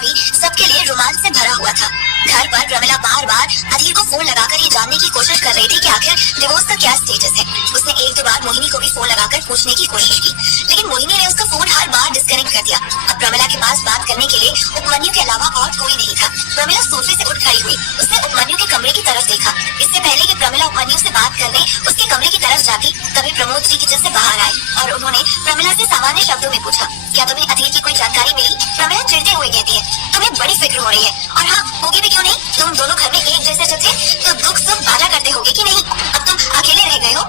भी सबके लिए रोमांच से भरा हुआ था। घर पर प्रमिला बार बार अधीर को फोन लगाकर ये जानने की कोशिश कर रही थी कि आखिर डिवोर्स का क्या स्टेटस है। उसने एक दो बार मोहिनी को भी फोन लगाकर पूछने की कोशिश की, लेकिन मोहिनी ने उसका फोन हर बार डिस्कनेक्ट कर दिया। अब प्रमिला के पास बात करने के लिए उपमन्यु के अलावा और कोई नहीं था। प्रमिला सोफे से उठ खड़ी हुई, उसने उपमन्यु के कमरे की तरफ देखा। इससे पहले कि प्रमिला उपमन्यु से बात करने उसके कमरे की तरफ जाती, तभी प्रमोद जी किचन से बाहर आए और उन्होंने प्रमिला से सामान्य शब्दों में पूछा, क्या तुम्हें अधीर की कोई जानकारी मिली? प्रमिला चिढ़ते हुए कहती है, तुम्हें बड़ी फिक्र हो रही है, और हाँ होगी भी क्यों नहीं, तुम दोनों घर में एक जैसे जब थे तो दुख सुख बांटा करते होगे कि नहीं, अब तुम अकेले रह गए हो।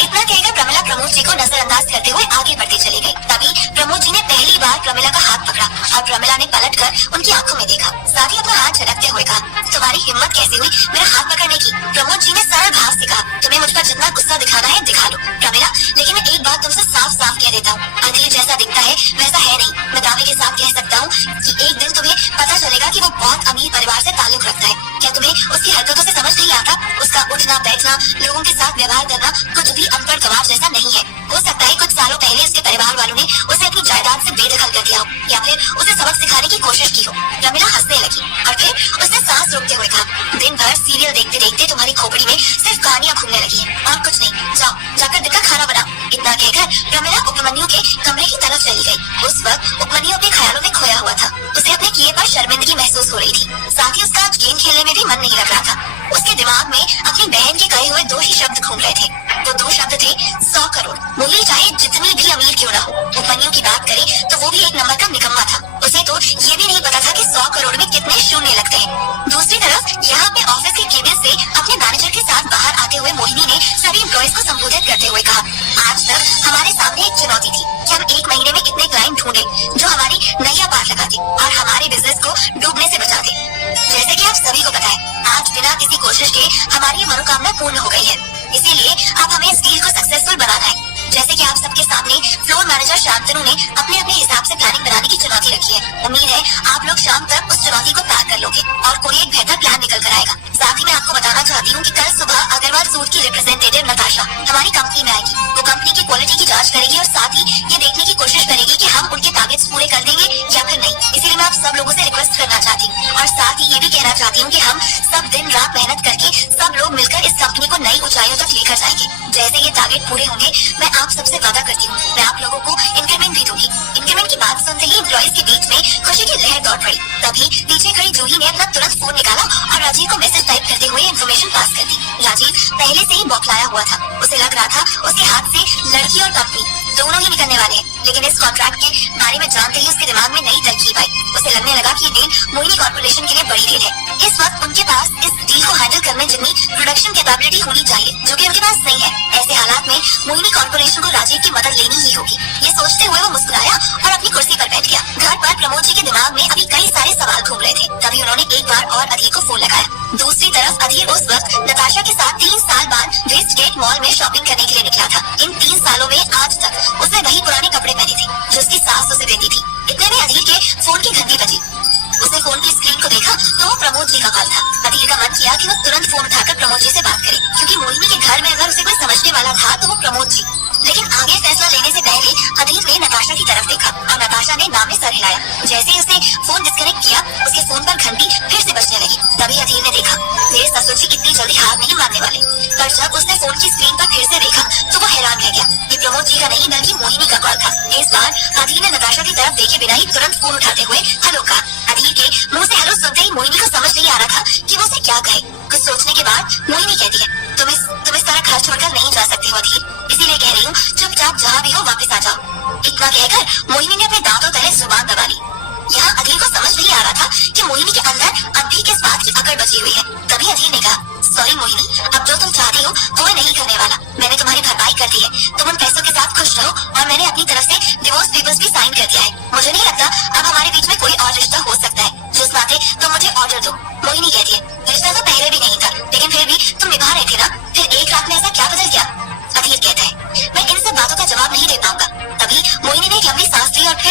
इतना कहकर प्रमिला प्रमोद जी को नजरअंदाज करते हुए आगे बढ़ती चली गई। तभी प्रमोद जी ने पहली बार प्रमिला का हाथ पकड़ा और प्रमिला ने पलटकर उनकी आंखों में देखा, साथ ही अपना हाथ झटकते हुए कहा, तुम्हारी हिम्मत कैसे हुई मेरा हाथ पकड़ने की? प्रमोद जी ने सरल भाव से कहा, तुम्हें मुझ पर जितना गुस्सा दिखाना है दिखा लो प्रमिला, लेकिन मैं एक बात तुमसे साफ साफ कह देता हूँ, अधीर जैसा दिखता है वैसा है नहीं। मैं दावे के साथ कह सकता हूँ कि एक दिन तुम्हें पता चलेगा कि वो बहुत अमीर परिवार से ताल्लुक रखता है। क्या तुम्हें उसकी हरकतों से समझ नहीं आता? उसका उठना बैठना, लोगों के साथ व्यवहार करना कुछ भी अनपढ़ गवार जैसा नहीं है। हो सकता है कुछ सालों पहले उसके परिवार वालों ने उसे अपनी जायदाद से बेदखल कर दिया हो, या फिर उसे सबक सिखाने की कोशिश की हो। प्रमिला हंसने लगी और फिर उसने सांस रोकते हुए कहा, दिन भर सीरियल देखते देखते तुम्हारी खोपड़ी में सिर्फ कहानियां घूमने लगी है और कुछ नहीं, जाओ जाकर दिन का खाना बनाओ। इतना कहकर प्रमिला उपमन्यु के कमरे की तरफ चली गई। उस वक्त उपमन्यु अपने ख्यालों में खोया हुआ था। उसे अपने किए पर शर्मिंदगी महसूस हो रही थी, साथ ही उसका आज गेम खेलने में भी मन नहीं लग रहा था। उसके दिमाग में अपनी बहन के कहे हुए दो ही शब्द घूम रहे थे। वो दो शब्द थे 100 करोड़। मोहिनी चाहे जितनी भी अमीर क्यों ना हो, उपमन्यु की बात करे तो वो भी एक नंबर का निकम्मा था। उसे तो ये भी नहीं पता था कि 100 करोड़ में कितने शून्य लगते हैं। दूसरी तरफ यहाँ अपने ऑफिस के केबिन से अपने मैनेजर के साथ बाहर आते हुए मोहिनी ने सभी एम्प्लॉइज को संबोधित करते हुए कहा, आज तक हमारे सामने एक चुनौती थी कि हम एक महीने में इतने क्लाइंट ढूंढे जो हमारी नैया पार लगाते और हमारे बिजनेस को डूबने से बचाते। जैसे कि आप सभी को पता है, आज बिना किसी कोशिश के हमारी मनोकामना पूर्ण हो गई है। इसीलिए अब हमें इस डील को सक्सेसफुल बनाना है। जैसे कि आप सबके सामने फ्लोर मैनेजर शांतनु ने अपने अपने हिसाब से प्लानिंग बनाने की चुनौती रखी है। उम्मीद है आप लोग शाम तक उस चुनौती को पार कर लोगे और कोई एक बेहतर प्लान निकल कर आएगा। साथ ही मैं आपको बताना चाहती हूँ कि कल सुबह अग्रवाल सूट की रिप्रेजेंटेटिव नताशा हमारी कंपनी में आएगी। वो कंपनी की क्वालिटी की जाँच करेगी और साथ ही ये देखने की कोशिश करेगी कि हम उनके टारगेट्स पूरे कर देंगे या फिर नहीं। इसीलिए मैं आप सब लोगों से रिक्वेस्ट करना चाहती हूँ और साथ ही ये भी कहना चाहती हूँ कि हम सब दिन रात मेहनत करके सब लोग मिलकर इस कंपनी को नई ऊंचाइयों तक लेकर जाएंगे। जैसे ये टारगेट पूरे होंगे, मैं आप सबसे वादा करती हूँ, मैं आप लोगों को इंक्रीमेंट भी दूंगी। इंक्रीमेंट की बात सुनते ही एम्प्लॉइज के बीच में खुशी की लहर दौड़ पड़ी। तभी पीछे खड़ी जूही ने अपना तुरंत फोन निकाला और राजीव को मैसेज टाइप करते हुए इन्फॉर्मेशन पास कर दी। राजीव पहले से ही बौखलाया हुआ था। उसे लग रहा था उसके हाथ से लड़की और कंपनी दोनों ही निकलने वाले हैं, लेकिन इस कॉन्ट्रैक्ट के बारे में जानते ही उसके दिमाग में नई तरकीब आई। उसे लगने लगा कि ये डील मोहिनी कॉर्पोरेशन के लिए बड़ी डील है। इस वक्त उनके पास इस डील को हैंडल करने जितनी प्रोडक्शन कैपेबिलिटी होनी चाहिए, जो कि उनके पास नहीं है। ऐसे हालात में मोहिनी कॉर्पोरेशन को राजीव की मदद लेनी ही होगी। ये सोचते हुए वो मुस्कुराया और अपनी कुर्सी पर बैठ गया। घर पर प्रमोद जी के दिमाग में अभी कई सारे सवाल घूम रहे थे। तभी उन्होंने एक बार और अधीर को फोन लगाया। दूसरी तरफ अधीर उस वक्त नताशा के साथ 3 साल बाद वेस्ट गेट मॉल में शॉपिंग करने के लिए निकला था। इन 3 सालों में आज तक उसने वही पुराने कपड़े पहने थे जो उसकी सास उसे देती थी। इतने में अधीर के फोन की घंटी बजी। उसने फोन की स्क्रीन को देखा तो वो प्रमोद जी का कॉल था। अधीर का मन किया कि वो तुरंत फोन उठाकर प्रमोद जी से बात करे, क्योंकि मोहिनी के घर में अगर उसे कोई समझने वाला था तो वो प्रमोद जी। लेकिन आगे फैसला लेने से पहले अधीर ने नताशा की तरफ देखा और नताशा ने नाम में सर हिलाया। जैसे ही उसने फोन डिस्कनेक्ट किया, उसके फोन पर घंटी फिर से बजने लगी। तभी अधीर ने देखा मेरे ससुर जी इतनी जल्दी हार नहीं मानने वाले। पर जब उसने फोन की स्क्रीन पर फिर से देखा तो वो हैरान रह गया। ये प्रमोद जी का नहीं बल्कि मोहिनी का कॉल था। इस बार अधीर ने नताशा की तरफ देखे बिना ही तुरंत फोन उठाते हुए हेलो कहा। अधीर के मुंह से हेलो सुनते ही मोहिनी को समझ नहीं आ रहा था कि वो उसे क्या कहे। कुछ सोचने के बाद मोहिनी कहती है, तुम इस तरह घर छोड़कर नहीं जा सकती हो अधीर, इसीलिए कह रही हूँ चुपचाप जहाँ भी हो वापस आ जाओ। इतना कहकर मोहिनी ने अपने दांतों तले जुबान दबा ली। यहाँ अधीर को समझ नहीं आ रहा था कि मोहिनी के अंदर अब भी किस बात की अकड़ बची हुई है। तभी अधीर ने कहा, सॉरी मोहिनी, अब जो तुम चाहती हो वो मैं नहीं करने वाला। मैंने तुम्हारी भरपाई कर दी है, तुम उन पैसों के साथ खुश रहो और मैंने अपनी तरफ से डिवोर्स पेपर्स भी साइन कर दिया है। मुझे नहीं लगता अब हमारे बीच में कोई और रिश्ता हो सकता है। जिस नाते तुम मुझे ऑर्डर दो। मोहिनी कहती है, रिश्ता तो पहले भी नहीं था, लेकिन फिर भी तुम निभा रहे थे ना, फिर एक रात में ऐसा क्या बदल गया? अधीर कहता है, मैं इन सब बातों का जवाब नहीं दे पाऊंगा। तभी मोहिनी ने एक लंबी सांस ली और फिर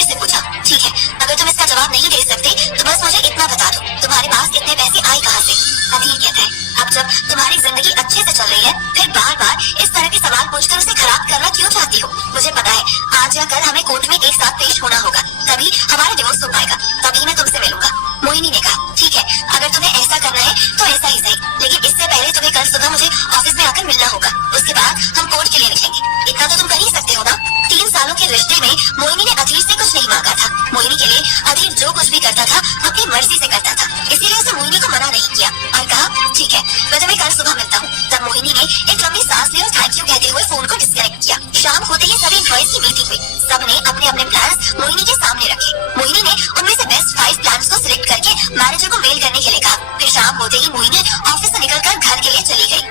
अधीर जो कुछ भी करता था अपनी मर्जी से करता था, इसीलिए उसे मोहिनी को मना नहीं किया और कहा ठीक है मैं तुम्हें कल सुबह मिलता हूँ। तब मोहिनी ने एक लंबी सांस ली और थैंक यू कहते हुए फोन को डिस्कनेक्ट किया। शाम होते ही सभी एम्प्लॉइज की मीटिंग हुई। सबने अपने अपने प्लान्स मोहिनी के सामने रखे। मोहिनी ने उनमें से बेस्ट 5 प्लान्स को सिलेक्ट करके मैनेजर को मेल करने के लिए कहा। फिर शाम होते ही मोहिनी ऑफिस से निकलकर घर के लिए चली गई।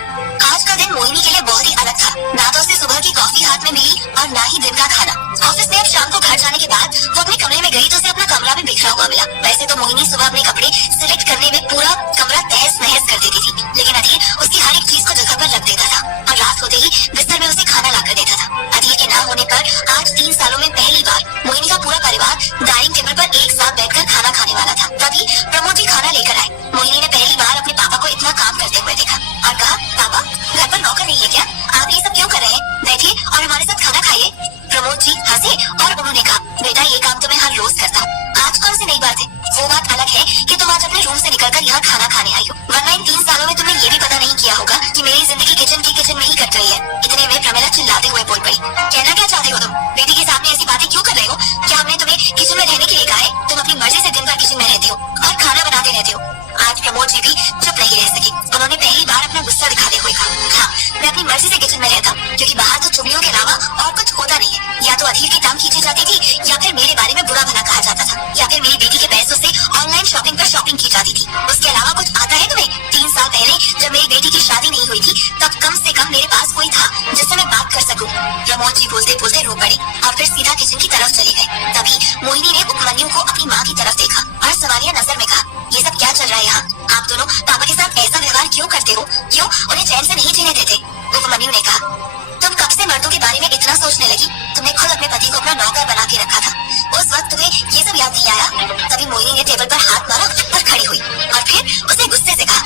आज का दिन मोहिनी के लिए बहुत ही अलग था। ना तो उसे सुबह की कॉफी हाथ में मिली और ना ही दिन का खाना। ऑफिस में अब शाम को घर जाने के बाद वो अपने कमरे में गई तो उसे अपना कमरा भी बिखरा हुआ मिला। वैसे तो मोहिनी सुबह अपने कपड़े सिलेक्ट करने में पूरा कमरा तहस नहस कर देती थी, लेकिन अधीर उसकी हर एक चीज को जगह पर रख देता था और रात होते ही बिस्तर में उसे खाना ला कर देता था। अधीर के ना होने पर आज 3 सालों में पहली बार मोहिनी का पूरा परिवार डाइनिंग टेबल पर एक साथ बैठकर खाना खाने वाला था। तभी प्रमोद जी खाना लेकर आए। मोहिनी ने पहली बार अपने पापा को इतना काम करते हुए देखा और कहा पापा घर पर नौकर नहीं है क्या? आप ये सब क्यों कर रहे हैं? बैठिए और हमारे साथ खाना खाइए। प्रमोद जी हंसे और उन्होंने कहा बेटा ये काम तो मैं हर रोज करता हूँ, आज कौन सी नई बात है? वो बात अलग है कि तुम आज अपने रूम से निकलकर यहाँ खाना खाने आई हो, वरना इन 3 सालों में तुमने ये भी पता नहीं किया होगा कि मेरी जिंदगी किचन में ही कट रही है। इतने में प्रमिला चिल्लाते हुए बोल पड़ी, कहना क्या चाहते हो तुम? बेटी के सामने ऐसी बातें क्यों कर रहे हो? क्या हमने तुम्हें किचन में रहने के लिए कहा है? तुम अपनी मर्जी से दिन भर किचन में रहती हो और खाना बनाते रहते हो। आज प्रमोद जी भी चुप नहीं रह सके। उन्होंने पहली बार अपना गुस्सा दिखाते हुए कहा हाँ मैं अपनी मर्जी से किचन में रहता हूँ, क्योंकि बाहर तो चुगलियों के अलावा और कुछ होता नहीं है। या तो अधीर की टांग खींची जाती थी, या फिर मेरे बारे में बुरा भला कहा जाता था, या फिर मेरी बेटी के पैसों से ऑनलाइन शॉपिंग पर शॉपिंग की जाती थी। उसके अलावा कुछ आता है तुम्हें? 3 साल पहले जब मेरी बेटी की शादी नहीं हुई थी तब कम से कम मेरे पास कोई था जिससे मैं बात कर सकूं। प्रमोद जी बोलते बोलते रो पड़े और फिर सीधा किचन की तरफ चले गए। तभी मोहिनी ने उपमन्यु को अपनी माँ की तरफ देखा और सवालिया नजर में कहा ये सब क्या चल रहा है यहाँ? आप दोनों पापा के साथ ऐसा व्यवहार क्यों करते हो? क्यों उन्हें चैन से नहीं जीने देते? उपमन्यु ने कहा तुम कब से मर्दों के बारे में इतना सोचने लगी? तुमने खुद अपने पति को अपना नौकर बना के रखा था, उस वक्त तुम्हें ये सब याद नहीं आया? तभी मोहिनी ने टेबल पर हाथ मारा और खड़ी हुई और फिर उसने गुस्से से कहा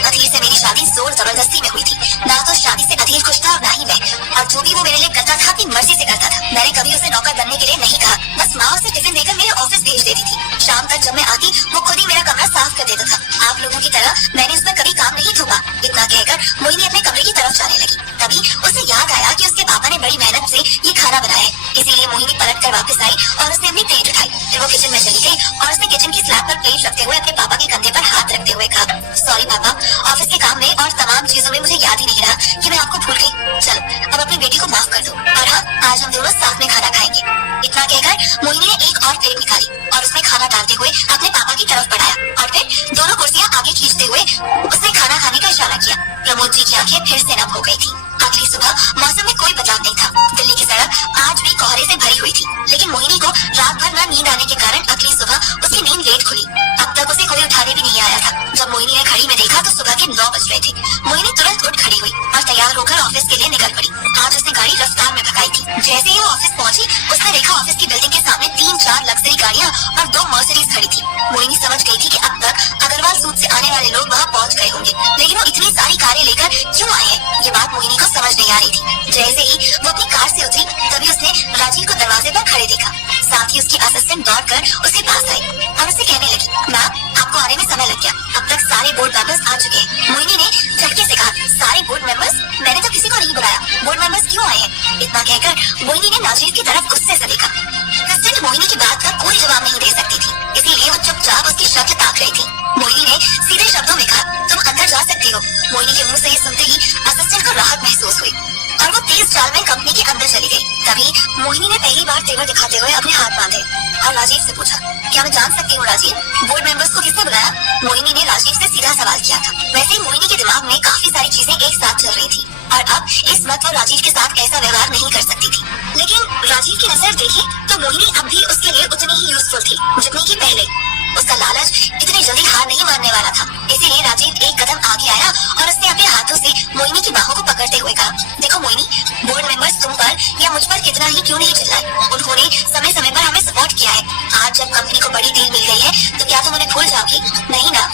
अधीर से मेरी शादी जोर जबरदस्ती में हुई थी, ना तो शादी से अधीर खुश था और ना ही मैं, और जो भी वो मेरे लिए करता था अपनी मर्जी से करता था। मैंने कभी उसे नौकर बनने के लिए नहीं कहा, बस माँ उसे टिफिन देकर मेरे ऑफिस भेज देती थी। शाम तक जब मैं आती वो खुद ही मेरा कमरा साफ कर देता था। आप लोगों की तरह मैंने उस पर कभी काम नहीं थोपा। इतना कहकर मोहिनी अपने कमरे की तरफ जाने लगी। तभी उसे याद आया कि उसके पापा ने बड़ी मेहनत से ये खाना बनाया है, इसीलिए मोहिनी पलट कर वापस आई और उसने अपनी प्लेट उठाई। फिर वो किचन में चली गई और उसने किचन की स्लैब पर प्लेट रखते हुए अपने पापा के कंधे पर हाथ रखते हुए कहा सॉरी पापा, ऑफिस के काम में और तमाम चीजों में मुझे याद ही नहीं रहा कि मैं आपको भूल गई। चलो अब अपनी बेटी को माफ कर दो और हाँ आज हम दोनों साथ में खाना खाएंगे। इतना कहकर मोहिनी ने एक और प्लेट निकाली और उसमें खाना डालते हुए अपने पापा की तरफ बढ़ाया और फिर दोनों कुर्सियां आगे खींचते हुए उसने खाना खाने का इशारा किया। प्रमोद जी की आंखें फिर से नम हो गई थी। अगली सुबह मौसम में कोई बदलाव नहीं था। दिल्ली की सड़क आज भी कोहरे से भरी हुई थी, लेकिन मोहिनी को रात भर न नींद आने के कारण अगली सुबह उसकी नींद लेट खुली। अब तक उसे कोई उठाने भी नहीं आया था। जब मोहिनी ने घड़ी में देखा तो सुबह के 9 बज रहे थे। मोहिनी तुरंत उठ खड़ी हुई और तैयार होकर ऑफिस के लिए निकल पड़ी। आज उसने गाड़ी रफ्तार में भगाई थी। जैसे ही वो ऑफिस पहुंची उसने देखा ऑफिस की बिल्डिंग के सामने 3-4 लग्जरी गाड़ियां और 2 मर्सिडीज खड़ी थी। मोहिनी समझ गई थी कि अब तक अग्रवाल सूट से आने वाले लोग वहाँ पहुँच गए होंगे, लेकिन वो इतनी सारी कारें लेकर क्यों आए हैं ये बात मोहिनी को समझ नहीं आ रही थी। जैसे ही वो अपनी कार से उतरी तभी उसने राजीव को दरवाजे पर खड़े देखा। साथ ही उसकी असिस्टेंट दौड़कर उसके पास आई और उससे कहने लगी मैम आपको आने में समय लग गया, अब तक सारे बोर्ड मेंबर्स आ चुके हैं। मोहिनी ने झटके से कहा सारे बोर्ड मेंबर्स? मैंने तो किसी को नहीं बुलाया, बोर्ड मेंबर्स क्यों आए हैं? इतना कहकर मोहिनी ने राजीव की तरफ गुस्से से देखा। असिस्टेंट मोहिनी की बात का कोई जवाब नहीं दे सकती थी, इसीलिए वो चुपचाप उसकी शक्ल ताक रही थी। मोहिनी ने सीधे शब्दों में कहा तुम अंदर जा सकती हो। मोहिनी के मुंह से ये सुनते ही असिस्टेंट को राहत महसूस हुई और वो तेज चाल में कंपनी के अंदर चली गई। तभी मोहिनी ने पहली बार तेवर दिखाते हुए अपने हाथ बांधे और राजीव से पूछा क्या मैं जान सकती हूँ राजीव बोर्ड मेंबर्स को किसने बुलाया? मोहिनी ने राजीव से सीधा सवाल किया था। वैसे ही मोहिनी के दिमाग में काफी सारी चीजें एक साथ चल रही थी और अब इस वक्त वो राजीव के साथ ऐसा व्यवहार नहीं कर सकती थी। लेकिन राजीव की नजर देखी तो मोहिनी अब भी उसके लिए उतनी ही यूजफुल थी जितनी की पहले। उसका लालच इतनी जल्दी हार नहीं मानने वाला था, इसीलिए राजीव एक कदम आगे आया और उसने अपने हाथों से मोहिनी की बाहों को पकड़ते हुए कहा देखो मोहिनी, बोर्ड मेंबर्स तुम पर या मुझ पर कितना ही क्यों नहीं चिल्लाए, उन्होंने समय समय पर हमें सपोर्ट किया है। आज जब कंपनी को बड़ी डील मिल गई है तो क्या तुम उन्हें भूल जाओगी? नहीं ना।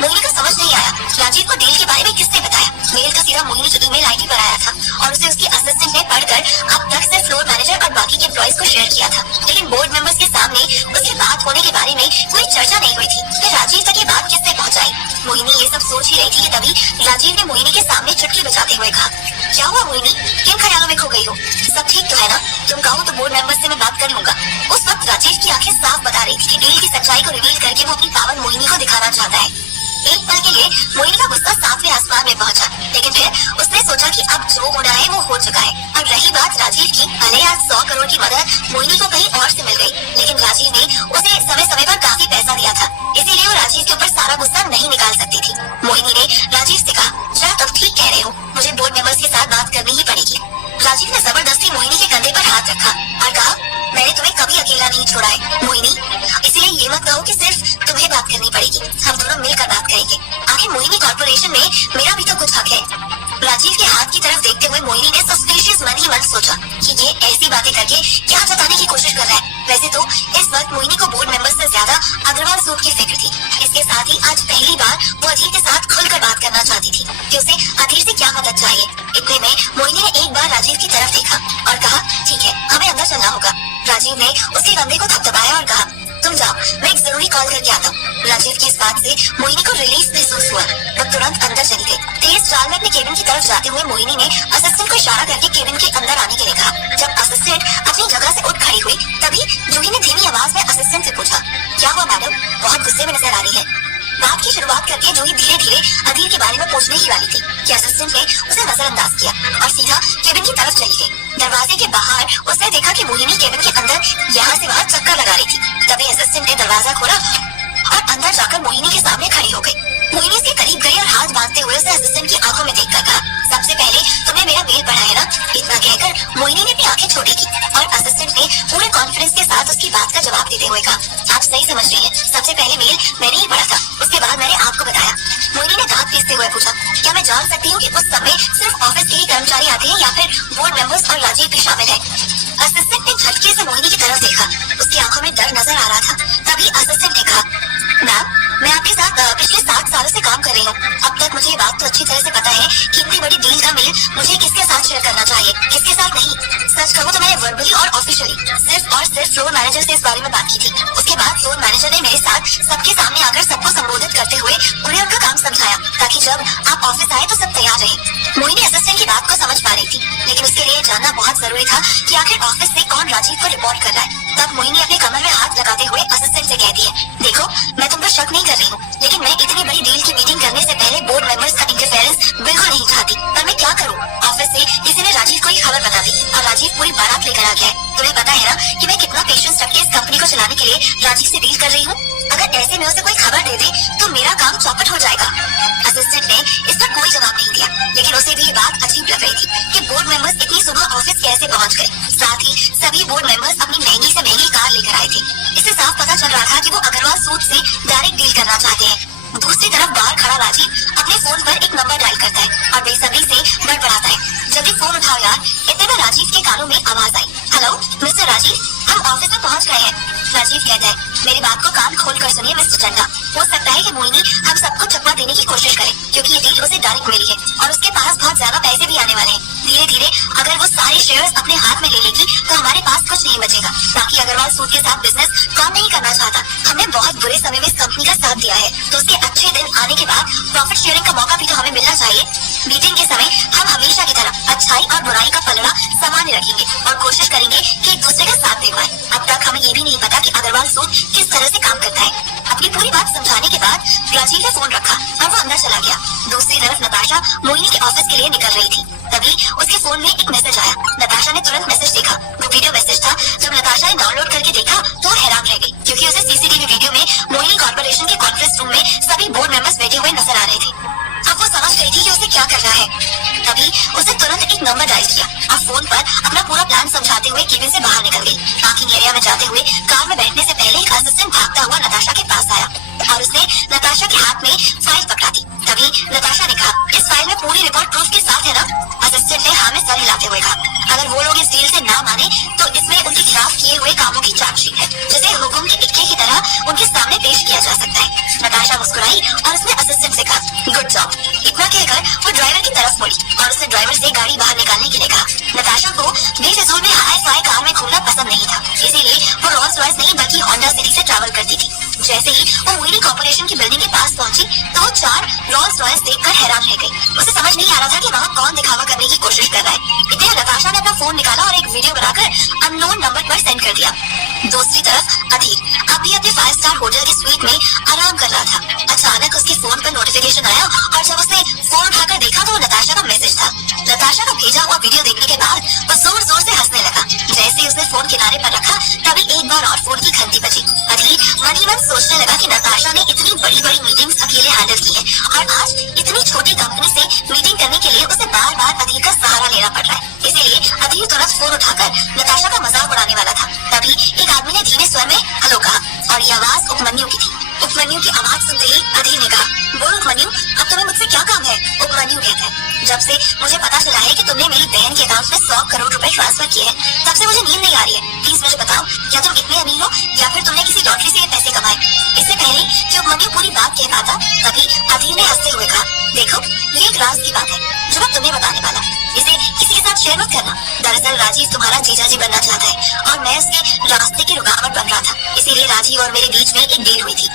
मोहिनी को समझ नहीं आया राजीव को डील के बारे में किसने बताया। मेल तो सीधा मोहिनी की ईमेल आईडी पर आया था और उसे उसकी असिस्टेंट ने पढ़कर अब तक से फ्लोर मैनेजर और बाकी के एम्प्लॉइज को शेयर किया था, लेकिन बोर्ड मेंबर्स के सामने उसकी बात होने के बारे में कोई चर्चा नहीं हुई थी। फिर राजीव तक ये बात किसने पहुंचाई? मोहिनी ये सब सोच ही रही थी कि तभी राजीव ने मोहिनी के सामने चुटकी बजाते हुए कहा क्या हुआ मोहिनी, किन ख्यालों में खो गई हो? सब ठीक तो है ना? तुम कहो तो बोर्ड मेंबर्स से मैं बात कर लूंगा। उस वक्त राजीव की आंखें साफ बता रही थी कि डील की को रिवील करके वो अपनी पावर मोहिनी को दिखाना चाहता है। एक पल के लिए मोहिनी का गुस्सा सातवें आसमान में पहुंचा, लेकिन फिर उसने सोचा कि अब जो होना है वो हो चुका है। अब रही बात राजीव की, भले आज 100 करोड़ की मदद मोहिनी को कहीं और से मिल गई, लेकिन राजीव ने उसे समय समय पर काफी पैसा दिया था, इसीलिए वो राजीव के ऊपर सारा गुस्सा नहीं निकाल सकती थी। मोहिनी ने राजीव से कहा, शायद अब ठीक कह रहे हो, मुझे बोर्ड मेंबर्स के साथ बात करनी ही पड़ेगी। राजीव ने जबरदस्ती मोहिनी के कंधे पर हाथ रखा और कहा, मैंने तुम्हें कभी अकेला नहीं छोड़ा है मोहिनी, इसलिए ये मत कहो कि सिर्फ तुम्हें बात करनी पड़ेगी, हम दोनों मिलकर बात करेंगे। आखिर मोहिनी कॉर्पोरेशन में मेरा भी तो कुछ हक है। राजीव के हाथ की तरफ देखते हुए मोहिनी ने सस्पिशियस मन ही मन सोचा कि ये ऐसी बातें करके क्या जताने की कोशिश कर रहा है। वैसे तो इस वक्त मोहिनी को बोर्ड मेंबर्स से ज्यादा अग्रवाल सूट की फिक्र थी। इसके साथ ही आज पहली बार वो अधीर के साथ खुलकर बात करना चाहती थी कि उसे अधीर से क्या मदद चाहिए। इतने में मोहिनी ने एक बार राजीव की तरफ देखा और कहा, ठीक है, हमें अंदर चलना होगा। राजीव ने उसके कंधे को थपथपाया और कहा, तुम जाओ, मैं एक जरूरी कॉल करके आता हूँ। राजीव की इस बात से मोहिनी को रिलीफ महसूस हुआ। वो तुरंत अंदर चली गई। तेज चाल में अपने केबिन की तरफ जाते हुए मोहिनी ने असिस्टेंट को इशारा करके केबिन के अंदर आने के लिए कहा। जब असिस्टेंट अपनी जगह से उठ खड़ी हुई, तभी जूही ने धीमी आवाज में असिस्टेंट से पूछा, क्या हुआ मैडम, बहुत गुस्से में नजर आ रही है। बात की शुरुआत करके जूही धीरे धीरे अधीर के बारे में पूछने ही वाली थी कि असिस्टेंट ने उसे नजरअंदाज किया और सीधा केबिन की तरफ चली गई। दरवाजे के बाहर उसने देखा कि मोहिनी केबिन के अंदर यहाँ से वहाँ चक्कर लगा रही थी। तभी असिस्टेंट ने दरवाजा खोला और अंदर जाकर मोहिनी के सामने खड़ी हो गई। मोहिनी उसके करीब गई और हाथ बांधते हुए उसे असिस्टेंट की आंखों में देखकर कहा, सबसे पहले तुमने मेरा मेल पढ़ा है ना। इतना कहकर मोहिनी ने अपनी आंखें छोटी की और असिस्टेंट ने पूरे कॉन्फिडेंस के साथ उसकी बात का जवाब देते हुए कहा, आप सही समझ रही हैं, सबसे पहले मेल मैंने ही पढ़ा था, उसके बाद मैंने आपको बताया। मोहिनी ने दांत पीसते हुए पूछा, क्या मैं जान सकती हूँ कि उस समय सिर्फ ऑफिस के ही कर्मचारी आते हैं या फिर बोर्ड मेंबर्स और राजीव भी शामिल है। असिस्टेंट ने झटके से मोहिनी की तरफ देखा, उसकी आंखों में डर नजर आ रहा था। तभी असिस्टेंट ने कहा, मैम, मैं आपके साथ पिछले 7 सालों से काम कर रही हूँ। अब तक मुझे ये बात तो अच्छी तरह से पता है कि इतनी बड़ी डील का मेल मुझे किसके साथ शेयर करना चाहिए, किसके साथ नहीं। सच कहूँ तो मैंने वर्बली और ऑफिशियली सिर्फ फ्लोर मैनेजर से इस बारे में बात की थी। उसके बाद फ्लोर मैनेजर ने मेरे साथ सबके सामने आकर सबको संबोधित करते हुए उन्हें उनका काम समझाया, ताकि जब आप ऑफिस आए तो सब तैयार रहे। मोहिनी असिस्टेंट की बात को समझ पा रही थी, लेकिन उसके लिए जानना बहुत जरूरी था कि आखिर ऑफिस से कौन राजीव को रिपोर्ट कर रहा है। तब मोहिनी अपने कमर में हाथ लगाते हुए असिस्टेंट से कहती है, देखो, मैं तुम पर शक नहीं कर रही हूँ, लेकिन मैं इतनी बड़ी डील की मीटिंग करने से पहले बोर्ड मेंबर्स का इंटरफेरेंस बिल्कुल नहीं चाहती। पर मैं क्या करूँ, ऑफिस से किसी ने राजीव को ही खबर बता दी और राजीव पूरी बारात लेकर आ गया है। तुम्हें पता है ना कि मैं कितना पेशेंस रख के इस कंपनी को चलाने के लिए राजीव से डील कर रही हूँ। अगर ऐसे में उसे कोई खबर दे दे तो मेरा काम चौपट हो जाएगा। असिस्टेंट ने इस पर कोई जवाब नहीं दिया, लेकिन उसे भी ये बात अजीब लग रही थी कि बोर्ड मेंबर्स इतनी सुबह ऑफिस कैसे पहुंच गए। साथ ही सभी बोर्ड मेंबर्स अपनी महंगी से महंगी कार लेकर आए थे। इससे साफ पता चल रहा था कि वो अग्रवाल सूट से डायरेक्ट डील करना चाहते हैं। दूसरी तरफ बाहर खड़ा राजीव अपने फोन पर एक नंबर डायल करता है और बेसब्री से बड़बड़ाता है, जल्दी फोन उठाओ यार। इतने में राजीव के कानों में आवाज आई, हेलो मिस्टर राजीव, हम ऑफिस में पहुंच गए हैं। राजीव कहता है, मेरी बात को कान खोल कर सुनिए मिस्टर चंदा, हो सकता है कि मोहिनी हम सबको चकमा देने की कोशिश करे, क्योंकि ये डील उसे डायरेक्ट मिली है और उसके पास बहुत ज्यादा पैसे भी आने वाले हैं। धीरे धीरे अगर वो सारे शेयर्स अपने हाथ में ले लेगी तो हमारे पास कुछ नहीं बचेगा। बाकी अग्रवाल सूट के साथ बिजनेस काम नहीं करना चाहता। हमने बहुत बुरे समय में इस कंपनी का साथ दिया है, तो उसके अच्छे दिन आने के बाद प्रॉफिट शेयरिंग का मौका भी तो हमें मिलना चाहिए। मीटिंग के समय हम हमेशा की तरह अच्छाई और बुराई का पलड़ा सामान्य रखेंगे और कोशिश करेंगे कि एक दूसरे का साथ दे पाए। अब तक हमें ये भी नहीं पता कि अग्रवाल सूट किस तरह से काम करता है। अपनी पूरी बात समझाने के बाद राजीव ने फोन रखा और वो अंदर चला गया। दूसरी तरफ नताशा मोहिनी के ऑफिस के लिए निकल रही थी। तभी उसके फोन में एक मैसेज आया। नताशा ने तुरंत मैसेज देखा। वो वीडियो मैसेज था। जब नताशा ने डाउनलोड करके देखा तो हैरान रह गई, क्योंकि उसे सीसीटीवी वीडियो में मोहिनी कॉर्पोरेशन के कॉन्फ्रेंस रूम में सभी बोर्ड मेंबर्स बैठे हुए नजर आ रहे थे। अब वो समझ गई थी कि उसे क्या करना है। तभी उसे तुरंत एक नंबर डायल किया और फोन पर अपना पूरा प्लान समझाते हुए केबिन से बाहर निकल गई। पार्किंग एरिया में जाते हुए कार में बैठने से पहले एक असिस्टेंट भागता हुआ नताशा के पास आया और उसने नताशा के हाथ में फाइल पकड़ा दी। तभी नताशा ने कहा, इस फाइल में पूरी रिपोर्ट प्रूफ के साथ है ना? असिस्टेंट ने हाँ में सर हिलाते हुए कहा, गति से ट्रैवल करती थी। जैसे ही वो मोहिनी कॉर्पोरेशन की बिल्डिंग के पास पहुंची तो वो 4 रोल्स रॉयस देखकर हैरान रह गई। उसे समझ नहीं आ रहा था कि वहाँ कौन दिखावा करने की कोशिश कर रहा है। इतने नताशा ने अपना फोन निकाला और एक वीडियो बनाकर अननोन नंबर पर सेंड कर दिया। दूसरी तरफ अधीर अभी अपने 5 स्टार होटल की स्वीट में आराम कर रहा था। अचानक उसके फोन पर नोटिफिकेशन आया और जब उसने फोन उठाकर देखा तो वो नताशा का मैसेज था। नताशा का भेजा हुआ वीडियो देखने के बाद वो जोर जोर से हंसने लगा। जैसे उसने फोन किनारे पर रखा तभी एक बार और फोन की घंटी बजी। अधीर मन ही मन सोचने लगा कि नताशा ने इतनी बड़ी बड़ी मीटिंग्स अकेले हैंडल की है और आज इतनी छोटी कंपनी से मीटिंग करने के लिए उसे बार बार अधीर का सहारा लेना पड़ रहा है। इसीलिए अधीर तुरंत फोन उठाकर नताशा का मजाक उड़ाने वाला था। तभी एक आदमी ने धीरे स्वर में हेलो कहा और ये आवाज उपमन्यु की थी। उपमन्यु की आवाज सुनते ही अधीर ने कहा, बोल उपमन्यु, अब तुम्हें मुझसे क्या काम है? उपमन्यु कहता है, जब से मुझे पता चला है कि तुमने मेरी बहन के अकाउंट में 100 करोड़ रुपए ट्रांसफर किए हैं तब से मुझे नींद नहीं आ रही है। प्लीज मुझे बताओ, क्या तुम इतने अमीर हो या फिर तुमने किसी लॉटरी से ये पैसे कमाए? इससे पहले कि उपमन्यु पूरी बात कह पाता तभी अधीर ने हंसते हुए कहा, देखो ये एक राज की बात है जो मैं तुम्हें बताने वाला, इसे किसी के साथ शेयर मत करना। दरअसल राजीव तुम्हारा जीजाजी बनना चाहता है और मैं उसके रास्ते की रुकावट बन रहा था, इसीलिए राजीव और मेरे बीच में एक डील हुई थी।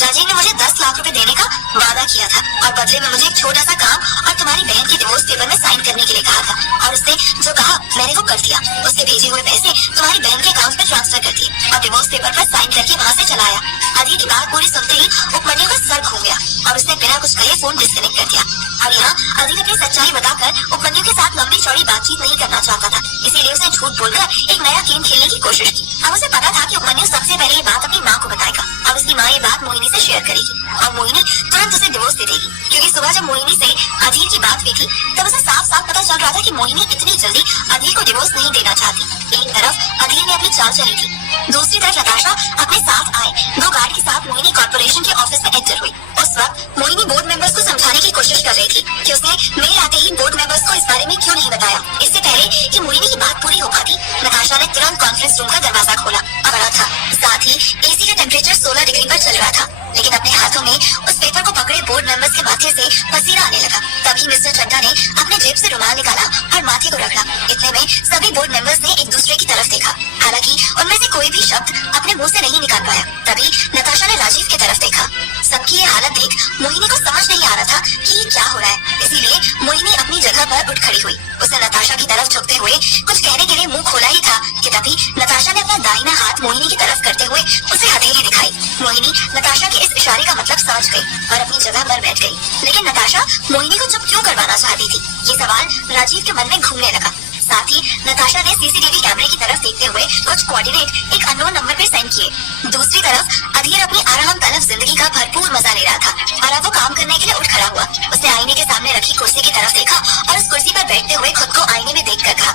राजीव ने मुझे 10 लाख रुपए देने का वादा किया था और बदले में मुझे एक छोटा सा काम और तुम्हारी बहन की डिवोर्स पेपर में साइन करने के लिए कहा था और उसने जो कहा मैंने वो कर दिया। उसके भेजे हुए पैसे तुम्हारी बहन के अकाउंट में ट्रांसफर कर दिए और डिवोर्स पेपर पर साइन करके वहाँ से चला आया। अधीर की बात पूरी सुनते ही उपमन्यु का सर घूम गया और उसने बिना कुछ कहे फोन डिस्कनेक्ट कर दिया। और यहाँ अधीर अपनी सच्चाई बताकर उपमन्यु के साथ लंबी चौड़ी बातचीत नहीं करना चाहता था, इसीलिए उसने झूठ बोलकर एक नया गेम खेलने की कोशिश की। अब उसे पता था कि उपमन्यु सबसे पहले ये बात अपनी माँ को बताएगा और उसकी माँ ये बात मोहिनी से शेयर करेगी और मोहिनी तुरंत उसे डिवोर्स दे देगी, क्योंकि सुबह जब मोहिनी से अधीर की बात हुई थी तब उसे साफ साफ पता चल रहा था कि मोहिनी इतनी जल्दी अधीर को डिवोर्स नहीं देना चाहती। एक तरफ अधीर ने अपनी चाल चली थी, दूसरी तरफ नताशा अपने साथ आए 2 गार्ड के साथ मोहिनी कॉर्पोरेशन के ऑफिस में एंटर हुई। उस वक्त मोहिनी बोर्ड मेंबर्स को समझाने की कोशिश कर रही थी कि उसने मेल आते ही बोर्ड मेंबर्स को इस बारे में क्यों नहीं बताया। इससे पहले कि मोहिनी की बात पूरी हो पाती नताशा ने तुरंत कॉन्फ्रेंस रूम का दरवाजा खोला। बड़ा था, साथ ही एसी का टेम्परेचर 16 डिग्री पर चल रहा था, लेकिन अपने हाथों में उस पेपर को पकड़े बोर्ड मेंबर्स के माथे से पसीना आने लगा। तभी मिस्टर चड्डा ने अपने जेब से रुमाल निकाला और माथे को रगड़ा। इतने में सभी बोर्ड मेंबर्स ने एक दूसरे की तरफ देखा, हालांकि उनमें से कोई भी शब्द अपने मुंह से नहीं निकाल पाया। तभी नताशा ने राजीव की तरफ देखा। सबकी ये हालत देख मोहिनी को समझ नहीं आ रहा था कि क्या हो रहा है, इसीलिए मोहिनी अपनी जगह पर उठ खड़ी हुई। उसने नताशा की तरफ झुकते हुए कुछ कहने के लिए मुंह खोला ही था कि तभी नताशा ने अपना दाहिना हाथ मोहिनी की तरफ करते हुए उसे हथेली दिखाई। मोहिनी नताशा के इस इशारे का मतलब समझ गई और अपनी जगह पर बैठ गई, लेकिन नताशा मोहिनी को चुप क्यों करवाना चाहती थी, ये सवाल राजीव के मन में घूमने लगा। साथ ही नताशा ने सीसीटीवी कैमरे की तरफ देखते हुए कुछ कोऑर्डिनेट एक अननोन नंबर पर सेंड किए। दूसरी तरफ अधीर अपनी आराम तलब जिंदगी का भरपूर मजा ले रहा था और अब वो काम करने के लिए उठ खड़ा हुआ। उसने आईने के सामने रखी कुर्सी की तरफ देखा और उस कुर्सी पर बैठते हुए खुद को आईने में देखकर कहा,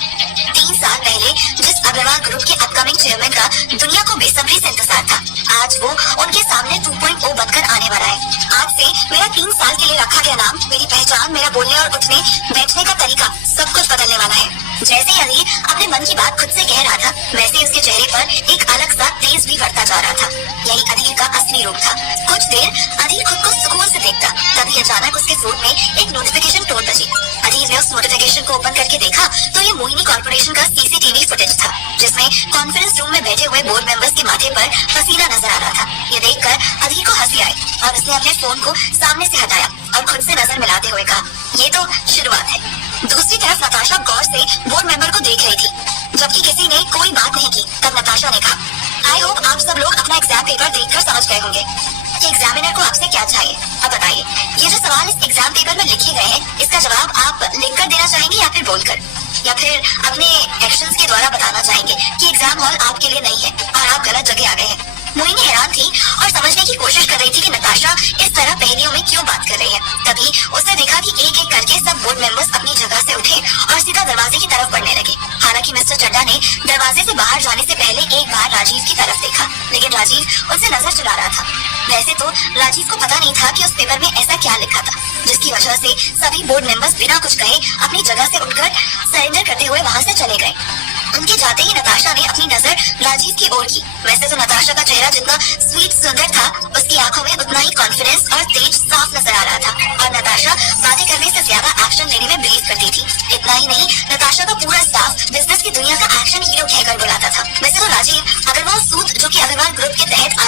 3 साल पहले जिस अग्रवाल ग्रुप के अपकमिंग चेयरमैन का दुनिया को बेसब्री से इंतजार था, आज वो उनके सामने 2.0 बनकर आने वाला है। आज से मेरा 3 साल के लिए रखा गया नाम, मेरी पहचान, मेरा बोलने और उठने बैठने का तरीका सब कुछ बदलने वाला है। जैसे ही अधीर अपने मन की बात खुद से कह रहा था, वैसे ही उसके चेहरे पर एक अलग सा तेज भी बढ़ता जा रहा था। यही अधीर का असली रूप था। कुछ देर अधीर खुद को सुकून से देखता, तभी अचानक उसके फोन में एक नोटिफिकेशन टोन बजी। अधीर ने उस नोटिफिकेशन को ओपन करके देखा तो ये मोहिनी कॉर्पोरेशन का सीसीटीवी फुटेज था, जिसमें कॉन्फ्रेंस रूम में बैठे हुए बोर्ड मेंबर्स के माथे पर पसीना नजर आ रहा था। ये देखकर अधीर को हंसी आई और उसने अपने फोन को सामने से हटाया और खुद से नजर मिलाते हुए कहा, ये तो शुरुआत है। दूसरी तरफ नताशा गौर से बोर्ड मेंबर को देख रही थी, जबकि किसी ने कोई बात नहीं की। तब नताशा ने कहा, आई होप आप सब लोग अपना एग्जाम पेपर देखकर समझ गए होंगे कि एग्जामिनर को आपसे क्या चाहिए। अब बताइए, ये जो सवाल इस एग्जाम पेपर में लिखे गए हैं, इसका जवाब आप लिखकर देना चाहेंगे या फिर बोलकर, या फिर अपने एक्शंस के द्वारा बताना चाहेंगे कि एग्जाम हॉल आपके लिए नहीं है और आप गलत जगह आ गए हैं। मोहिनी हैरान थी और समझने की कोशिश कर रही थी कि नताशा इस तरह पहेलियों में क्यों बात कर रही है। तभी उसने देखा कि एक एक करके सब बोर्ड मेंबर्स अपनी जगह से उठे और सीधा दरवाजे की तरफ बढ़ने लगे। हालांकि मिस्टर चड्डा ने दरवाजे से बाहर जाने से पहले एक बार राजीव की तरफ देखा, लेकिन राजीव उनसे नजर चुरा रहा था। वैसे तो राजीव को पता नहीं था कि उस पेपर में ऐसा क्या लिखा था, जिसकी वजह से सभी बोर्ड मेंबर्स बिना कुछ कहे अपनी जगह से उठकर सरेंडर करते हुए वहाँ से चले गए। उनके जाते ही नताशा ने अपनी नजर राजीव की ओर की। वैसे तो नताशा का चेहरा जितना स्वीट सुंदर था, उसकी आंखों में उतना ही कॉन्फिडेंस और तेज साफ नजर आ रहा था और नताशा बातें करने से ज्यादा एक्शन लेने में बिलीव करती थी। इतना ही नहीं, नताशा का पूरा स्टाफ बिजनेस की दुनिया का एक्शन हीरो कहकर बुलाता था। वैसे तो राजीव अग्रवाल सूद, जो कि अग्रवाल ग्रुप के तहत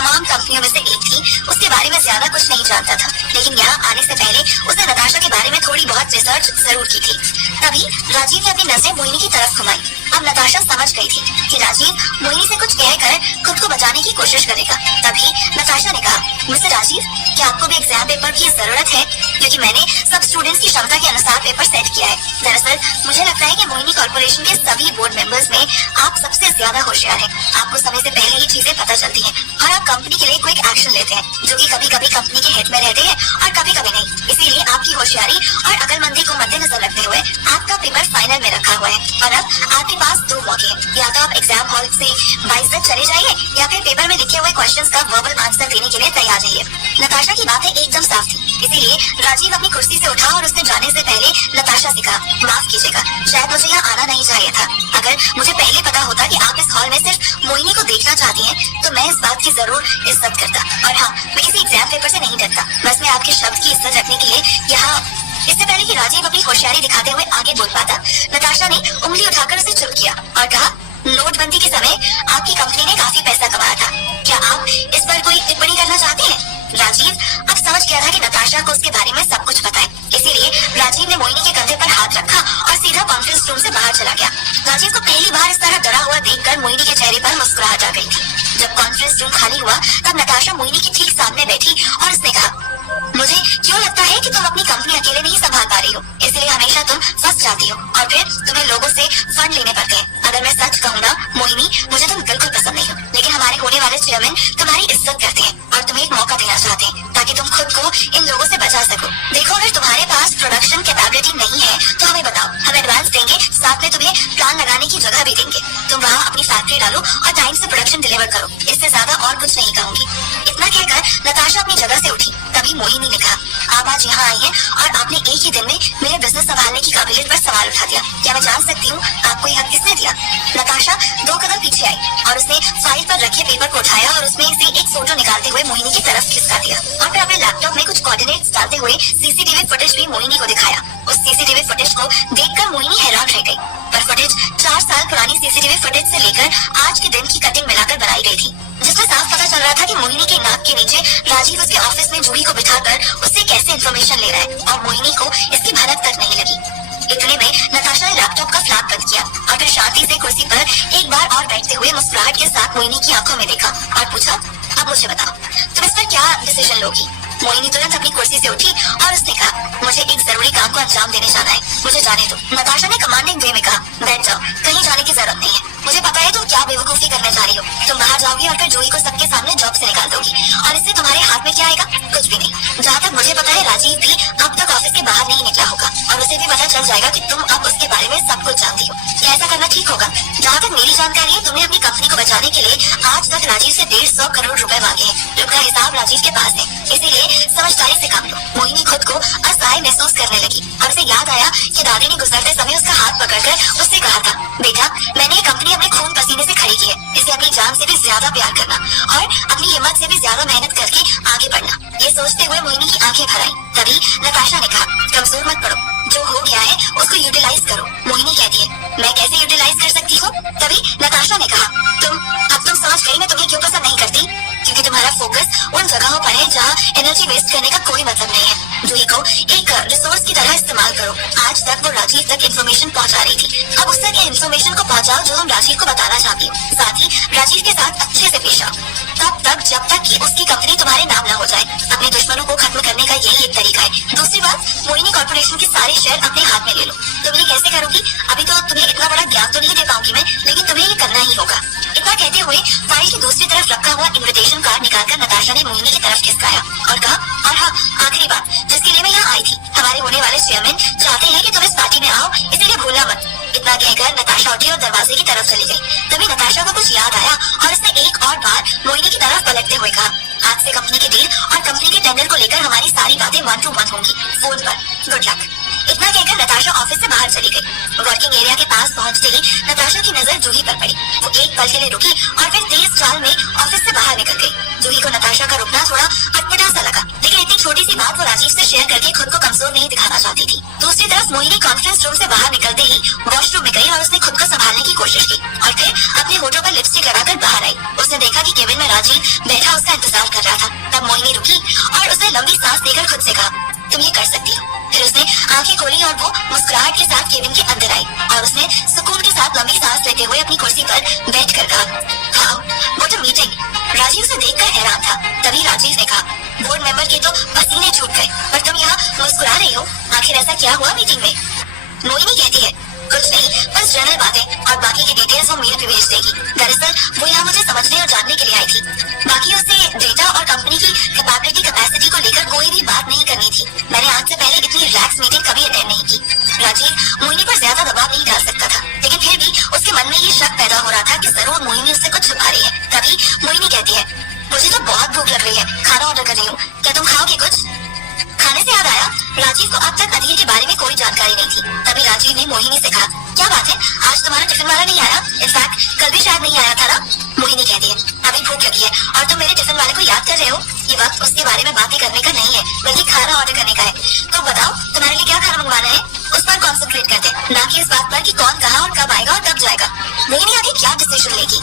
तमाम कंपनियों में से एक थी, उसके बारे में ज्यादा कुछ नहीं जानता था, लेकिन यहाँ आने से पहले उसने नताशा के बारे में थोड़ी बहुत रिसर्च जरूर की थी। तभी राजीव ने अपनी नजरें मोहिनी की तरफ घुमाई। अब नताशा समझ गई थी कि राजीव मोहिनी से कुछ कहकर खुद को बचाने की कोशिश करेगा। तभी नताशा ने कहा, मिस्टर राजीव, क्या आपको भी एग्जाम पेपर की जरूरत है? क्योंकि मैंने सब स्टूडेंट्स की क्षमता के अनुसार पेपर सेट किया है। दरअसल मुझे लगता है कि मोहिनी कॉर्पोरेशन के सभी बोर्ड मेंबर्स में आप सबसे ज्यादा होशियार हैं। आपको समय से पहले ही चीजें पता चलती हैं और आप कंपनी के लिए क्विक एक्शन लेते हैं, जो कि कभी कभी कंपनी के हित में रहते हैं और कभी कभी नहीं। इसीलिए आपकी होशियारी और अक्लमंदी को मद्देनजर रखते हुए आपका पेपर फाइनल में रखा हुआ है। और अब आपके पास दो मौके हैं, या तो आप एग्जाम हॉल से बाइज्जत चले जाइए या फिर पेपर में लिखे हुए क्वेश्चंस का वर्बल आंसर देने के लिए तैयार रहिए। नताशा की बातें एकदम साफ थी, इसीलिए राजीव अपनी कुर्सी से उठा और उसने जाने से पहले नताशा से कहा, माफ कीजिएगा, शायद मुझे यहाँ आना नहीं चाहिए था। अगर मुझे पहले पता होता कि आप इस हॉल में सिर्फ मोहिनी को देखना चाहती हैं, तो मैं इस बात की जरूर इज्जत करता। और हाँ, मैं किसी एग्जाम पेपर से नहीं डरता, बस मैं आपके शब्द की इज्जत रखने के लिए यहाँ। इससे पहले कि राजीव अपनी होशियारी दिखाते हुए आगे बोल पाता, नताशा ने उंगली उठाकर उसे चुप किया और कहा, नोटबंदी के समय आपकी कंपनी ने काफी पैसा कमाया था, क्या आप इस पर कोई टिप्पणी करना चाहते हैं? राजीव अब समझ गया था कि नताशा को उसके बारे में सब कुछ पता है, इसीलिए राजीव ने मोहिनी के कंधे पर हाथ रखा और सीधा कॉन्फ्रेंस रूम से बाहर चला गया। राजीव को पहली बार इस तरह डरा हुआ देखकर मोहिनी के चेहरे पर मुस्कुराहट आ गई थी। जब कॉन्फ्रेंस रूम खाली हुआ तब नताशा मोहिनी के ठीक सामने बैठी और उसने कहा, मुझे क्यों लगता है कि तुम अपनी कंपनी अकेले नहीं संभाल पा रही हो, इसलिए हमेशा तुम फंस जाती हो और फिर तुम्हें लोगों से फंड लेने पड़ते हैं। अगर मैं सच कहूँ ना मोहिनी, मुझे तुम बिल्कुल पसंद नहीं हो, लेकिन हमारे होने वाले चेयरमैन तुम्हारी इज्जत करते हैं और तुम्हें एक मौका देना चाहते हैं ताकि तुम खुद को इन लोगों से बचा सको। देखो, अगर तुम्हारे पास प्रोडक्शन कैपेबिलिटी नहीं है तो हमें बताओ, हम एडवांस देंगे, साथ में तुम्हें प्लान लगाने की जगह भी देंगे। तुम वहाँ अपनी फैक्ट्री डालो और टाइम से प्रोडक्शन डिलीवर करो, इससे ज्यादा और कुछ नहीं कहूंगी। इतना कहकर नताशा अपनी जगह से उठी। तभी मोहिनी ने कहा, आप आज यहाँ आई हैं और आपने एक ही दिन में मेरे बिजनेस संभालने की काबिलियत पर सवाल उठा दिया। क्या मैं जान सकती हूँ आपको यह हक किसने दिया? नताशा 2 कदम पीछे आई और उसने फाइल पर रखे पेपर को उठाया और उसमें से एक फोटो निकालते हुए मोहिनी की तरफ खिसका दिया और फिर अपने लैपटॉप में कुछ कोऑर्डिनेट्स डालते हुए सीसीटीवी फुटेज भी मोहिनी को दिखाया। उस सीसीटीवी फुटेज को देखकर मोहिनी हैरान रह गई, पर फुटेज 4 साल पुरानी सीसीटीवी फुटेज से लेकर आज के दिन की कटिंग मिलाकर बनाई गई थी, जिसमें साफ पता चल रहा था कि मोहिनी के नाक के नीचे राजीव उसके ऑफिस में जूही को बिठाकर उससे कैसे इन्फॉर्मेशन ले रहा है और मोहिनी को इसकी भनक तक नहीं लगी। इतने में नताशा ने लैपटॉप का फ्लैप बंद किया और फिर शांति से कुर्सी पर एक बार और बैठते हुए मुस्कुराहट के साथ मोहिनी की आंखों में देखा और पूछा, अब मुझे बताओ, तुम इस पर क्या डिसीजन लोगी? मोहिनी तुरंत अपनी कुर्सी से उठी और उसने कहा, मुझे एक जरूरी काम को अंजाम देने जाना है, मुझे जाने दो। नताशा ने कमांडिंग वे में कहा, बैठ जाओ, कहीं जाने की जरूरत नहीं है, मुझे पता है तुम क्या बेवकूफी करने जा रही हो। तुम बाहर जाओगी और फिर जूही को सबके सामने जॉब से निकाल दोगी और इससे तुम्हारे हाथ में क्या आएगा? कुछ भी नहीं। जहाँ तक मुझे पता है राजीव भी अब तक ऑफिस के बाहर नहीं निकला होगा और उसे भी पता चल जाएगा कि तुम अब उसके बारे में सब कुछ जानती हो। क्या ऐसा करना ठीक होगा? जहाँ तक मेरी जानकारी है, तुमने अपनी कंपनी को बचाने के लिए आज तक राजीव से 150 करोड़ रुपए मांगे हैं, जिनका हिसाब राजीव के पास है, इसीलिए समझदारी से काम लो। मोहिनी खुद को असहाय महसूस करने लगी और उसे याद आया कि दादी ने गुजरते समय उसका हाथ पकड़कर उससे कहा था, बेटा, मैंने ये कंपनी अपने खून पसीने से खड़ी की है, इसे अपनी जान से भी ज्यादा प्यार करना और अपनी हिम्मत से भी ज्यादा मेहनत करके आगे बढ़ना। ये सोचते हुए मोहिनी की आंखें भर आई। तभी नताशा ने कहा, कमजोर मत पड़ो, जो हो गया है उसको यूटिलाइज करो। मोहिनी कहती है, मैं कैसे यूटिलाइज कर सकती हूँ? तभी नताशा ने कहा, तुम समझ गई मैं तुम्हें क्यों पसंद नहीं करती, क्योंकि तुम्हारा फोकस उन जगहों पर है जहाँ एनर्जी वेस्ट करने का कोई मतलब नहीं है। जूही को एक रिसोर्स की तरह इस्तेमाल करो। आज तक वो राजीव तक इन्फॉर्मेशन पहुँचा रही थी, अब उस तक इन्फॉर्मेशन को पहुँचाओ जो तुम राजीव को बताना चाहती हो। साथ ही राजीव के साथ अच्छे से पेश आओ, तब तक जब तक कि उसकी कंपनी तुम्हारे नाम न हो जाए। अपने दुश्मनों को खत्म करने का यही एक तरीका है। दूसरी बात, मोहिनी कॉर्पोरेशन के सारे शेयर अपने हाथ में ले लो। तुम ये कैसे करोगी? अभी तो तुम्हें इतना बड़ा ज्ञान तो नहीं दे पाऊंगी मैं, लेकिन तुम्हें ये करना ही होगा। इतना कहते हुए फाइल की दूसरी तरफ रखा हुआ इन्विटेशन कार्ड निकालकर नताशा ने मोहिनी की तरफ खिसकाया और कहा, और हाँ, आखिरी बात जिसके लिए मैं यहाँ आई थी, हमारे होने वाले चेयरमैन चाहते हैं कि तुम इस पार्टी में आओ, इसीलिए भूलना मत। इतना कहकर नताशा उठी और दरवाजे की तरफ चली गई। तभी नताशा को कुछ याद आया और उसने एक और बार मोहिनी की तरफ पलटते हुए कहा, आज से कंपनी की डील और कंपनी के टेंडर को लेकर हमारी सारी बातें 1 to 1 होंगी, फोन पर। Good luck. इतना कहकर नताशा ऑफिस से बाहर चली गई। वर्किंग एरिया के पास पहुंचते ही नताशा की नजर जूही पर पड़ी। वो एक पल के लिए रुकी और फिर तेज चाल में ऑफिस से बाहर निकल गई। जूही को नताशा का रुकना थोड़ा अटपटा सा लगा, लेकिन इतनी छोटी सी बात वो राजीव से शेयर करके खुद को कमजोर नहीं दिखाना चाहती थी। दूसरी तरफ मोहिनी कॉन्फ्रेंस रूम से बाहर निकलते ही वॉशरूम में गई और उसने खुद को संभालने की कोशिश की और फिर अपने होठों पर लिपस्टिक लगाकर बाहर आई। उसने देखा कि केबिन में राजीव बैठा उसका का इंतजार कर रहा था। तब मोहिनी रुकी और उसने लंबी सांस लेकर खुद से कहा, तुम ये कर सकती हो। फिर उसने आंखें खोली और वो मुस्कुराहट के साथ केबिन के अंदर आई और उसने सुकून के साथ लंबी सांस लेते हुए अपनी कुर्सी पर बैठ कर कहा, हाँ व्हाट अ मीटिंग। राजीव उसे देखकर हैरान था। तभी राजीव ने कहा, बोर्ड मेंबर के तो पसीने छूट गए, पर तुम यहाँ मुस्कुरा रही हो, आखिर ऐसा क्या हुआ मीटिंग में? मोहिनी कहती है, कुछ नहीं, बस जनरल बातें और बाकी की डिटेल्स वो मेल पे भेज देगी। दरअसल वो यहाँ मुझे समझने और जानने के लिए आई थी। बाकी उससे डेटा और कंपनी की कैपेसिटी को लेकर कोई भी बात नहीं करनी थी। मैंने आज से पहले इतनी रिलैक्स मीटिंग कभी अटेंड नहीं की। राजीव मोहिनी पर ज्यादा दबाव नहीं डाल सकता था, लेकिन फिर भी उसके मन में ये शक पैदा हो रहा था कि जरूर मोहिनी उससे कुछ छुपा रही है। तभी मोहिनी कहती है, मुझे तो बहुत भूख लग रही है, खाना ऑर्डर कर रही हूँ, क्या तुम खाओगे कुछ? खाने से याद आया, राजीव को अब तक अधीर के बारे में कोई जानकारी नहीं थी। तभी राजीव ने मोहिनी से कहा, क्या बात है, आज तुम्हारा टिफिन वाला नहीं आया? इनफैक्ट कल भी शायद नहीं आया था ना? मोहिनी कहती है, अभी भूख लगी है और तुम मेरे टिफिन वाले को याद कर रहे हो? ये वक्त उसके बारे में बातें करने का नहीं है, बल्कि खाना ऑर्डर करने का है। तो बताओ तुम्हारे लिए क्या खाना मंगवाना है, उस पर कॉन्सेंट्रेट करते, ना कि इस बात पर कि कौन कहाँ और कब आएगा और कब जाएगा। मोहिनी आगे क्या डिसीजन लेगी?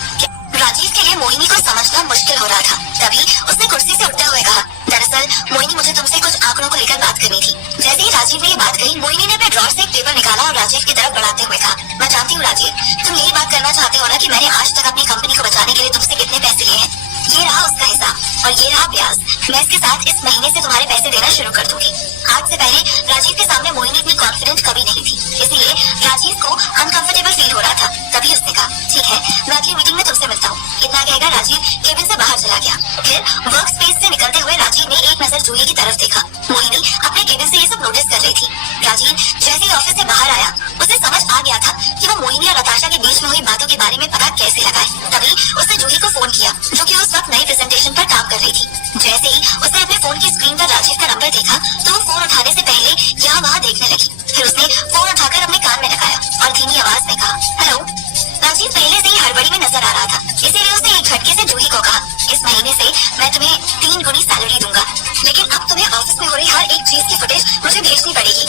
राजीव के लिए मोहिनी को समझना मुश्किल हो रहा था। तभी उसने कुर्सी से उठते हुए कहा, दरअसल मोहिनी मुझे तुमसे कुछ आंकड़ों को लेकर बात करनी थी। जैसे ही राजीव ने ये बात कही, मोहिनी ने अपने ड्रॉर से एक पेपर निकाला और राजीव की तरफ बढ़ाते हुए कहा, मैं जानती हूँ राजीव, तुम यही बात करना चाहते हो ना कि मैंने आज तक अपनी कंपनी को बचाने के लिए तुमसे कितने पैसे लिए हैं। ये रहा उसका हिसाब और ये रहा ब्याज। मैं इसके साथ इस महीने से तुम्हारे पैसे देना शुरू कर दूंगी। आज से पहले राजीव के सामने मोहिनी इतनी कॉन्फिडेंट कभी नहीं थी, इसलिए राजीव को अनकंफर्टेबल फील हो रहा था। तभी उसने कहा, ठीक है, मैं अगली मीटिंग में तुमसे मिलता हूँ। इतना कहकर राजीव केबिन से बाहर चला गया। फिर वर्क स्पेस से निकलते हुए राजीव ने एक नजर जूही की तरफ देखा। मोहिनी अपने केबिन से ये सब नोटिस कर रही थी। राजीव जैसे ही ऑफिस से बाहर आया, उसे समझ आ गया था कि वो मोहिनी और नताशा के बीच में हुई बातों के बारे में पता कैसे लगाए। तभी उसने जूही को फोन किया, जो कि उस वक्त नई प्रेजेंटेशन पर काम कर रही थी। जैसे ही उसने अपने फोन की स्क्रीन पर राजीव का नंबर देखा, तो वो फोन उठाने से पहले यहाँ वहाँ देखने लगी। फिर उसने फोन उठाकर अपने कान में लगाया और धीमी आवाज में कहा, हेलो। राजीव पहले से ही हड़बड़ी में नजर आ रहा था, इसीलिए उसने एक झटके से जूही को कहा, इस महीने से मैं तुम्हें 3 गुनी सैलरी दूंगा, लेकिन अब तुम्हें ऑफिस में हो रही हर एक चीज की फुटेज मुझे भेजनी पड़ेगी।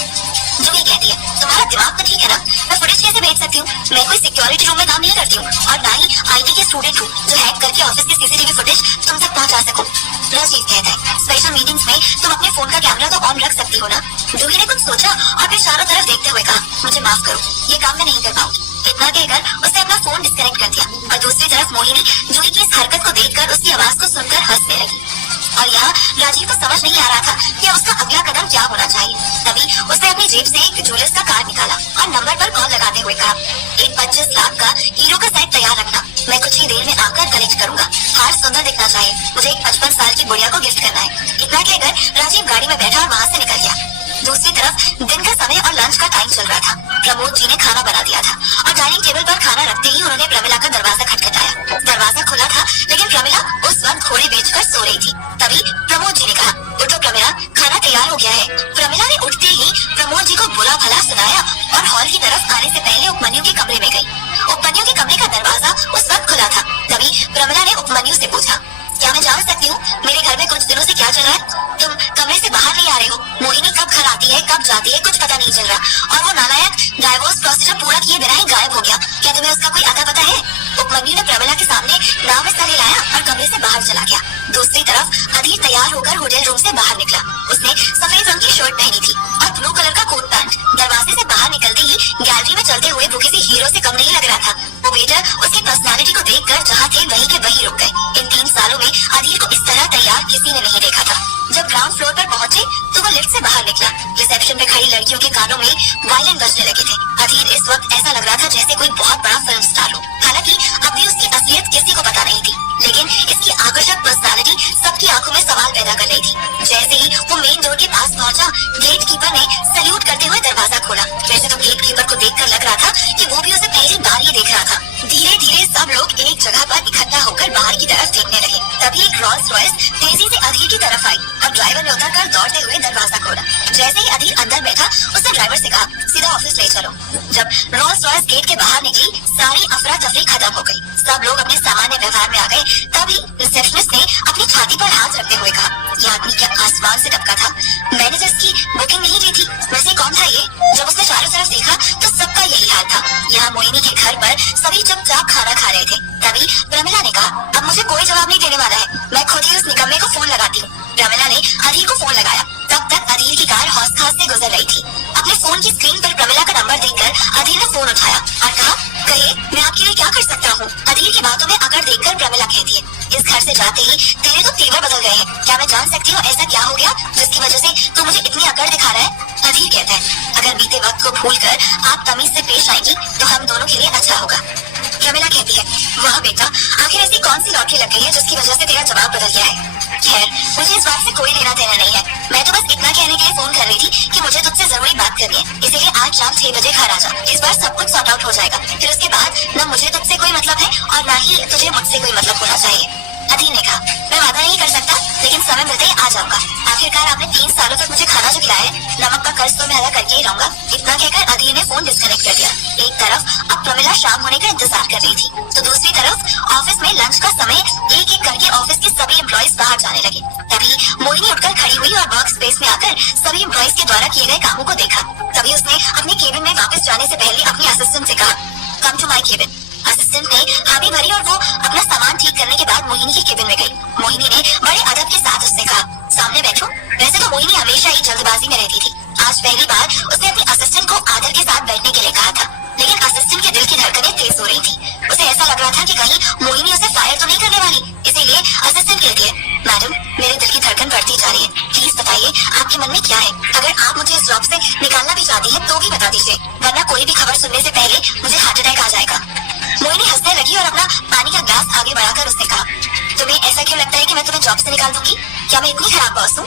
जूही कहती है, तुम्हारा दिमाग तो ठीक है ना, मैं फुटेज कैसे भेज सकती हूँ? मैं कोई सिक्योरिटी रूम में काम नहीं करती हूँ और ना ही IT के स्टूडेंट हूँ जो हैक करके ऑफिस की CCTV फुटेज तुम तक पहुँचा सकूँ। राजीव कहता है, स्पेशल मीटिंग्स में तुम अपने फोन का कैमरा तो ऑन रख सकती हो ना? जूही ने कुछ सोचा और फिर चारों तरफ देखते हुए कहा, मुझे माफ करो, ये काम मैं नहीं कर पाऊंगी। इतना कहकर उसने अपना फोन डिस्कनेक्ट कर दिया और दूसरी तरफ मोहिनी जूही की इस हरकत को देखकर उसकी आवाज को सुनकर हंसने लगी। और यहाँ राजीव को समझ नहीं आ रहा था कि उसका अगला कदम क्या होना चाहिए। तभी उसने अपनी जेब से एक ज्वेलर्स का कार्ड निकाला और नंबर पर कॉल लगाते हुए कहा, एक 25 लाख का हीरो का सेट तैयार रखना, मैं कुछ ही देर में आकर कलेक्ट करूंगा। हार सुंदर दिखना चाहिए, मुझे एक 55 साल की बुढ़िया को गिफ्ट करना है। इतना कहकर राजीव गाड़ी में बैठा और वहाँ से निकल गया। दूसरी तरफ दिन का समय और लंच का टाइम चल रहा था। प्रमोद जी ने खाना बना दिया था और डाइनिंग टेबल पर खाना रखते ही उन्होंने प्रमिला का दरवाजा खटखटाया। दरवाजा खुला था, लेकिन प्रमिला उस वक्त घोड़े बेचकर सो रही थी। तभी प्रमोद जी ने कहा, उठो प्रमिला, खाना तैयार हो गया है। प्रमिला ने उठते ही प्रमोद जी को बुरा भला सुनाया और हॉल की तरफ आने से पहले उपमन्यु के कमरे में गई। उपमन्यु के कमरे का दरवाजा उस वक्त खुला था। तभी प्रमिला ने उपमन्यु से पूछा, क्या मैं जान सकती हूँ मेरे घर में कुछ दिनों से क्या चल रहा है? तुम कमरे से बाहर नहीं आ रहे हो, मोहिनी कब घर आती है कब जाती है कुछ पता नहीं चल रहा, और वो नालायक डाइवोर्स प्रोसीजर पूरा किए बिना ही गायब हो गया। क्या तुम्हें उसका कोई अता पता है? उपमन्यु ने प्रमिला के सामने नाव में सर हिलाया और कमरे से बाहर चला गया। दूसरी तरफ अधीर तैयार होकर होटल रूम से बाहर निकला। उसने सफेद रंग की शर्ट पहनी थी और ब्लू कलर का कोट पैंट। दरवाजे से बाहर निकलते ही गैलरी में चलते हुए वो किसी हीरो से कम नहीं लग रहा था। वो वेटर उसकी पर्सनालिटी को देखकर जहाँ थे वहीं के वहीं रुक गए। इन 3 सालों में अधीर को इस तरह तैयार किसी ने नहीं देखा था। जब ग्राउंड फ्लोर पर पहुंचे तो वो लिफ्ट से बाहर निकला। रिसेप्शन में खड़ी लड़कियों के कानों में वायलिन बजने लगे थे। अधीर इस वक्त ऐसा लग रहा था जैसे कोई बहुत बड़ा फिल्म स्टार हो। हालांकि अब भी उसकी असलियत किसी को पता नहीं थी, लेकिन इसकी आकर्षक पर्सनालिटी सबकी आंखों में सवाल पैदा कर रही थी। जैसे ही वो मेन डोर के पास पहुंचा, गेट कीपर ने सैल्यूट करते हुए दरवाजा खोला। वैसे तो गेट कीपर को देखकर लग रहा था कि वो भी उसे पहली बार ही देख रहा था। धीरे धीरे सब लोग एक जगह पर इकट्ठा होकर बाहर की तरफ देखने लगे। तभी एक रोल्स रॉयस तेजी से अधीर की तरफ आई और ड्राइवर ने उतरकर दौड़ते हुए दरवाजा खोला। जैसे ही अधीर अंदर बैठा, उसने ड्राइवर से कहा, सीधा ऑफिस ले चलो। जब रोल्स रॉयस गेट के बाहर निकली, सारी अफरा तफरी खत्म हो गई। सब लोग अपने सामान्य व्यवहार में आ गए। तभी रिसेप्शनिस्ट ने अपनी छाती पर हाथ रखते हुए कहा, यह आदमी क्या आसमान से टपका था? मैंने जिसकी बुकिंग नहीं की थी, वैसे कौन था ये? जब उसने चारों तरफ देखा तो सबका यही हाल था। यहाँ मोहिनी के घर पर सभी चुपचाप खाना खा रहे थे। तभी प्रमिला ने कहा, अब मुझे कोई जवाब नहीं देने वाला है, मैं खुद ही उस फोन उठाया और कहा, कहिए मैं आपके लिए क्या कर सकता हूँ। अधीर की बातों में अकड़ देखकर प्रमिला कहती है, इस घर से जाते ही तेरे तो तेवर बदल गए हैं। क्या मैं जान सकती हूँ ऐसा क्या हो गया जिसकी वजह से तू मुझे इतनी अकड़ दिखा रहा है। अधीर कहता है, अगर बीते वक्त को भूलकर आप तमीज से पेश आएंगी तो हम दोनों के लिए अच्छा होगा। प्रमिला कहती है, वाह बेटा, आखिर ऐसी कौन सी लॉटरी लग गई है जिसकी वजह से तेरा जवाब बदल गया है। खैर, मुझे इस बात से कोई लेना देना नहीं है। मैं तो बस इतना कहने के लिए फोन कर रही थी कि मुझे तुझसे जरूरी बात करनी है, इसीलिए आज शाम 6 बजे घर आ जा। इस बार सब कुछ सॉर्ट आउट हो जाएगा। फिर उसके बाद न मुझे तुझसे कोई मतलब है और न ही तुझे मुझसे कोई मतलब होना चाहिए। अधीर ने कहा, मैं वादा नहीं कर सकता, लेकिन समय मिलते ही आ जाऊंगा। आखिरकार आपने 3 सालों तक मुझे खाना जो खिलाया है, नमक का कर्ज तो मैं अदा करके ही रहूंगा। इतना कहकर अधीर ने फोन डिस्कनेक्ट कर दिया। एक तरफ अब प्रमिला शाम होने का इंतजार कर रही थी, तो दूसरी तरफ ऑफिस में लंच का समय एक एक करके ऑफिस के सभी एम्प्लॉइज बाहर जाने लगे। तभी मोहिनी उठकर खड़ी हुई और वर्क स्पेस में आकर सभी एम्प्लॉइज के द्वारा किए गए कामों को देखा। तभी उसने अपने केबिन में वापस जाने से पहले अपनी असिस्टेंट से कहा, come to my cabin. Assistant ने हामी भरी और वो अपना सामान ठीक करने के बाद मोहिनी के केबिन में गई। मोहिनी ने बड़े अदब के साथ उससे कहा, सामने बैठो। वैसे तो मोहिनी हमेशा ही जल्दबाजी में रहती थी। आज पहली बार उसने अपनी असिस्टेंट को आदर के साथ बैठने के लिए कहा था, लेकिन असिस्टेंट के दिल की धड़कनें तेज हो रही थी। उसे ऐसा लग रहा था कि कहीं मोहिनी उसे फायर तो नहीं करने वाली। इसीलिए असिस्टेंट कहती है, मैडम, मेरे दिल की धड़कन बढ़ती जा रही है, प्लीज बताइए आपके मन में क्या है। अगर आप मुझे इस जॉब से निकालना भी चाहती हैं तो भी बता दीजिए, वरना कोई भी खबर सुनने से पहले मुझे हार्ट अटैक आ जाएगा। मोहिनी हंसने लगी और अपना पानी का ग्लास आगे बढ़ाकर उसने कहा, तुम्हें ऐसा क्यों लगता है कि मैं तुम्हें जॉब से निकाल दूंगी? क्या मैं इतनी खराब बॉस हूँ?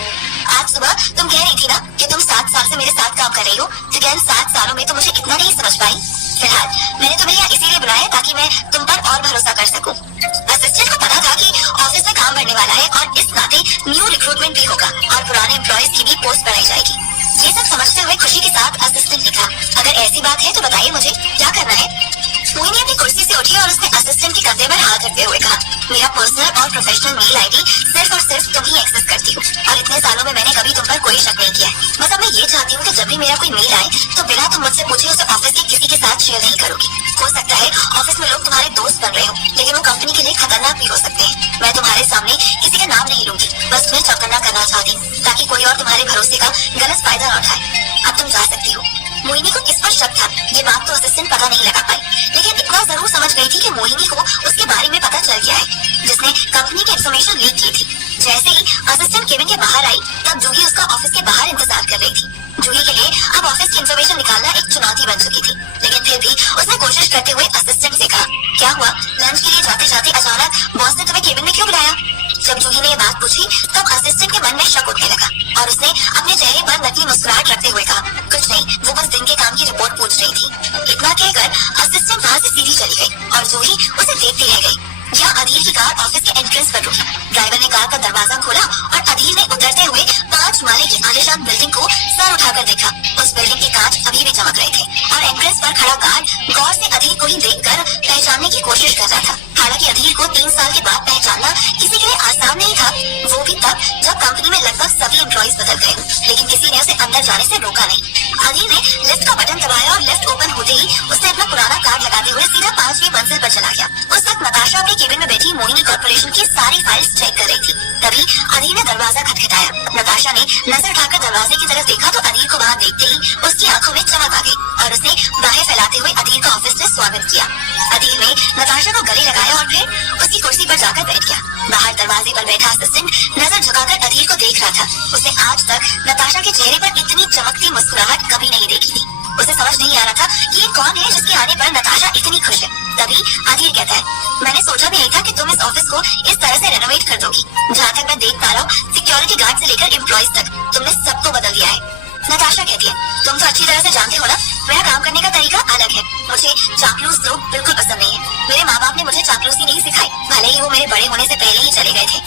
आज सुबह तुम कह रही थी ना कि तुम 7 साल से मेरे साथ काम कर रही हो, तो क्या इन 7 सालों में तुम मुझे इतना नहीं समझ पाई? फिलहाल मैंने तुम्हें यहाँ इसीलिए बुलाया ताकि मैं तुम पर और भरोसा कर सकूं। असिस्टेंट को पता था कि ऑफिस में काम बढ़ने वाला है और इस नाते न्यू रिक्रूटमेंट भी होगा और पुराने एम्प्लॉयज की भी पोस्ट बढ़ाई जाएगी। ये सब समझते हुए खुशी के साथ असिस्टेंट ने कहा, अगर ऐसी बात है तो बताइए मुझे क्या करना है। मोहिनी अपनी कुर्सी से उठी और उसने असिस्टेंट के कंधे पर हाथ रखते हुए कहा, मेरा पर्सनल और प्रोफेशनल मेल आईडी सिर्फ और सिर्फ तुम ही एक्सेस करती हो और इतने सालों में मैंने कभी तुम पर कोई शक नहीं किया है। मतलब मैं ये चाहती हूँ कि जब भी मेरा कोई मेल आए तो बिना तुम मुझसे पूछे उसे ऑफिस के किसी के साथ शेयर नहीं करोगी। हो सकता है ऑफिस में लोग तुम्हारे दोस्त बन रहे हो, लेकिन वो कंपनी के लिए खतरनाक भी हो सकते हैं। मैं तुम्हारे सामने किसी का नाम नहीं लूंगी, बस तुम्हें चौकन्ना करना चाहती हूँ ताकि कोई और तुम्हारे भरोसे का गलत फायदा न उठाए। अब तुम जा सकती हो। मोहिनी को इस पर शक था, ये बात तो असिस्टेंट पता नहीं लगा पाई, लेकिन इतना जरूर समझ गई थी कि मोहिनी को उसके बारे में पता चल गया है, जिसने कंपनी की इन्फॉर्मेशन लीक की थी। जैसे ही असिस्टेंट केबिन के बाहर आई, तब जूही उसका ऑफिस के बाहर इंतजार कर रही थी। जूही के लिए अब ऑफिस की इन्फॉर्मेशन निकालना एक चुनौती बन चुकी थी, लेकिन फिर भी उसने कोशिश करते हुए असिस्टेंट से कहा, क्या हुआ, लंच के लिए जाते जाते अचानक बॉस ने तुम्हें केबिन में क्यों बुलाया? जब जूही ने ये बात पूछी तब असिस्टेंट के मन में शक उठने लगा और उसने अपने चेहरे पर नकली मुस्कुराहट रखते हुए कहा, कुछ नहीं, वो बस दिन के काम की रिपोर्ट पूछ रही थी। इतना कहकर असिस्टेंट वहाँ से सीधी चली गई और जूही उसे देखती रह गई। यहाँ अधीर की कार ऑफिस के एंट्रेंस पर रुकी। ड्राइवर ने कार का दरवाजा खोला और अधीर ने उतरते हुए 5 माले की आलीशान बिल्डिंग को सर उठाकर देखा। उस बिल्डिंग के कांच अभी भी चमक रहे थे और एंट्रेंस पर खड़ा गार्ड गौर से अधीर को ही देखकर पहचानने की कोशिश कर रहा था। हालांकि अधीर को 3 साल के बाद पहचानना किसी के लिए आसान नहीं था, वो भी तब जब कंपनी में लगभग सभी एम्प्लॉइज बदल गए, लेकिन किसी ने उसे अंदर जाने से रोका नहीं। अधीर ने लिफ्ट का बटन दबाया और लिफ्ट ओपन होते ही उसने अपना पुराना कार्ड लगाते हुए सीधा 5वीं मंजिल पर चला गया। उस वक्त नताशा अपने केबिन में बैठी मोहिनी कॉर्पोरेशन की सारी फाइल्स चेक कर रही थी। तभी अधीर ने दरवाजा खटखटाया। नताशा ने नजर उठाकर दरवाजे की तरफ देखा तो अधीर को वहाँ देखते ही उसकी आंखों में चमक आ गई और उसने बाहें फैलाते हुए अधीर का ऑफिस में स्वागत किया। अधीर ने नताशा को गले लगाया और फिर उसकी कुर्सी पर जाकर बैठ गया। बाहर दरवाजे पर बैठा असिस्टेंट नजर झुकाकर अधीर को देख रहा था। उसने आज तक नताशा के चेहरे पर इतनी चमकती मुस्कुराहट कभी नहीं देखी थी। उसे समझ नहीं आ रहा था कि ये कौन है जिसके आने पर नताशा इतनी खुश है। तभी अधीर कहता है, मैंने सोचा भी नहीं था कि तुम इस ऑफिस को इस तरह से रेनोवेट कर दोगी। जहाँ तक मैं देख पा रहा हूँ, सिक्योरिटी गार्ड से लेकर एम्प्लॉइज तक तुमने सबको बदल दिया है। नताशा कहती है, तुम तो अच्छी तरह से जानते हो ना, मेरा काम करने का तरीका अलग है। मुझे चापलूस लोग बिल्कुल पसंद नहीं है। मेरे माँ बाप ने मुझे चापलूसी नहीं सिखाई, भले ही वो मेरे बड़े होने से पहले ही चले गए थे।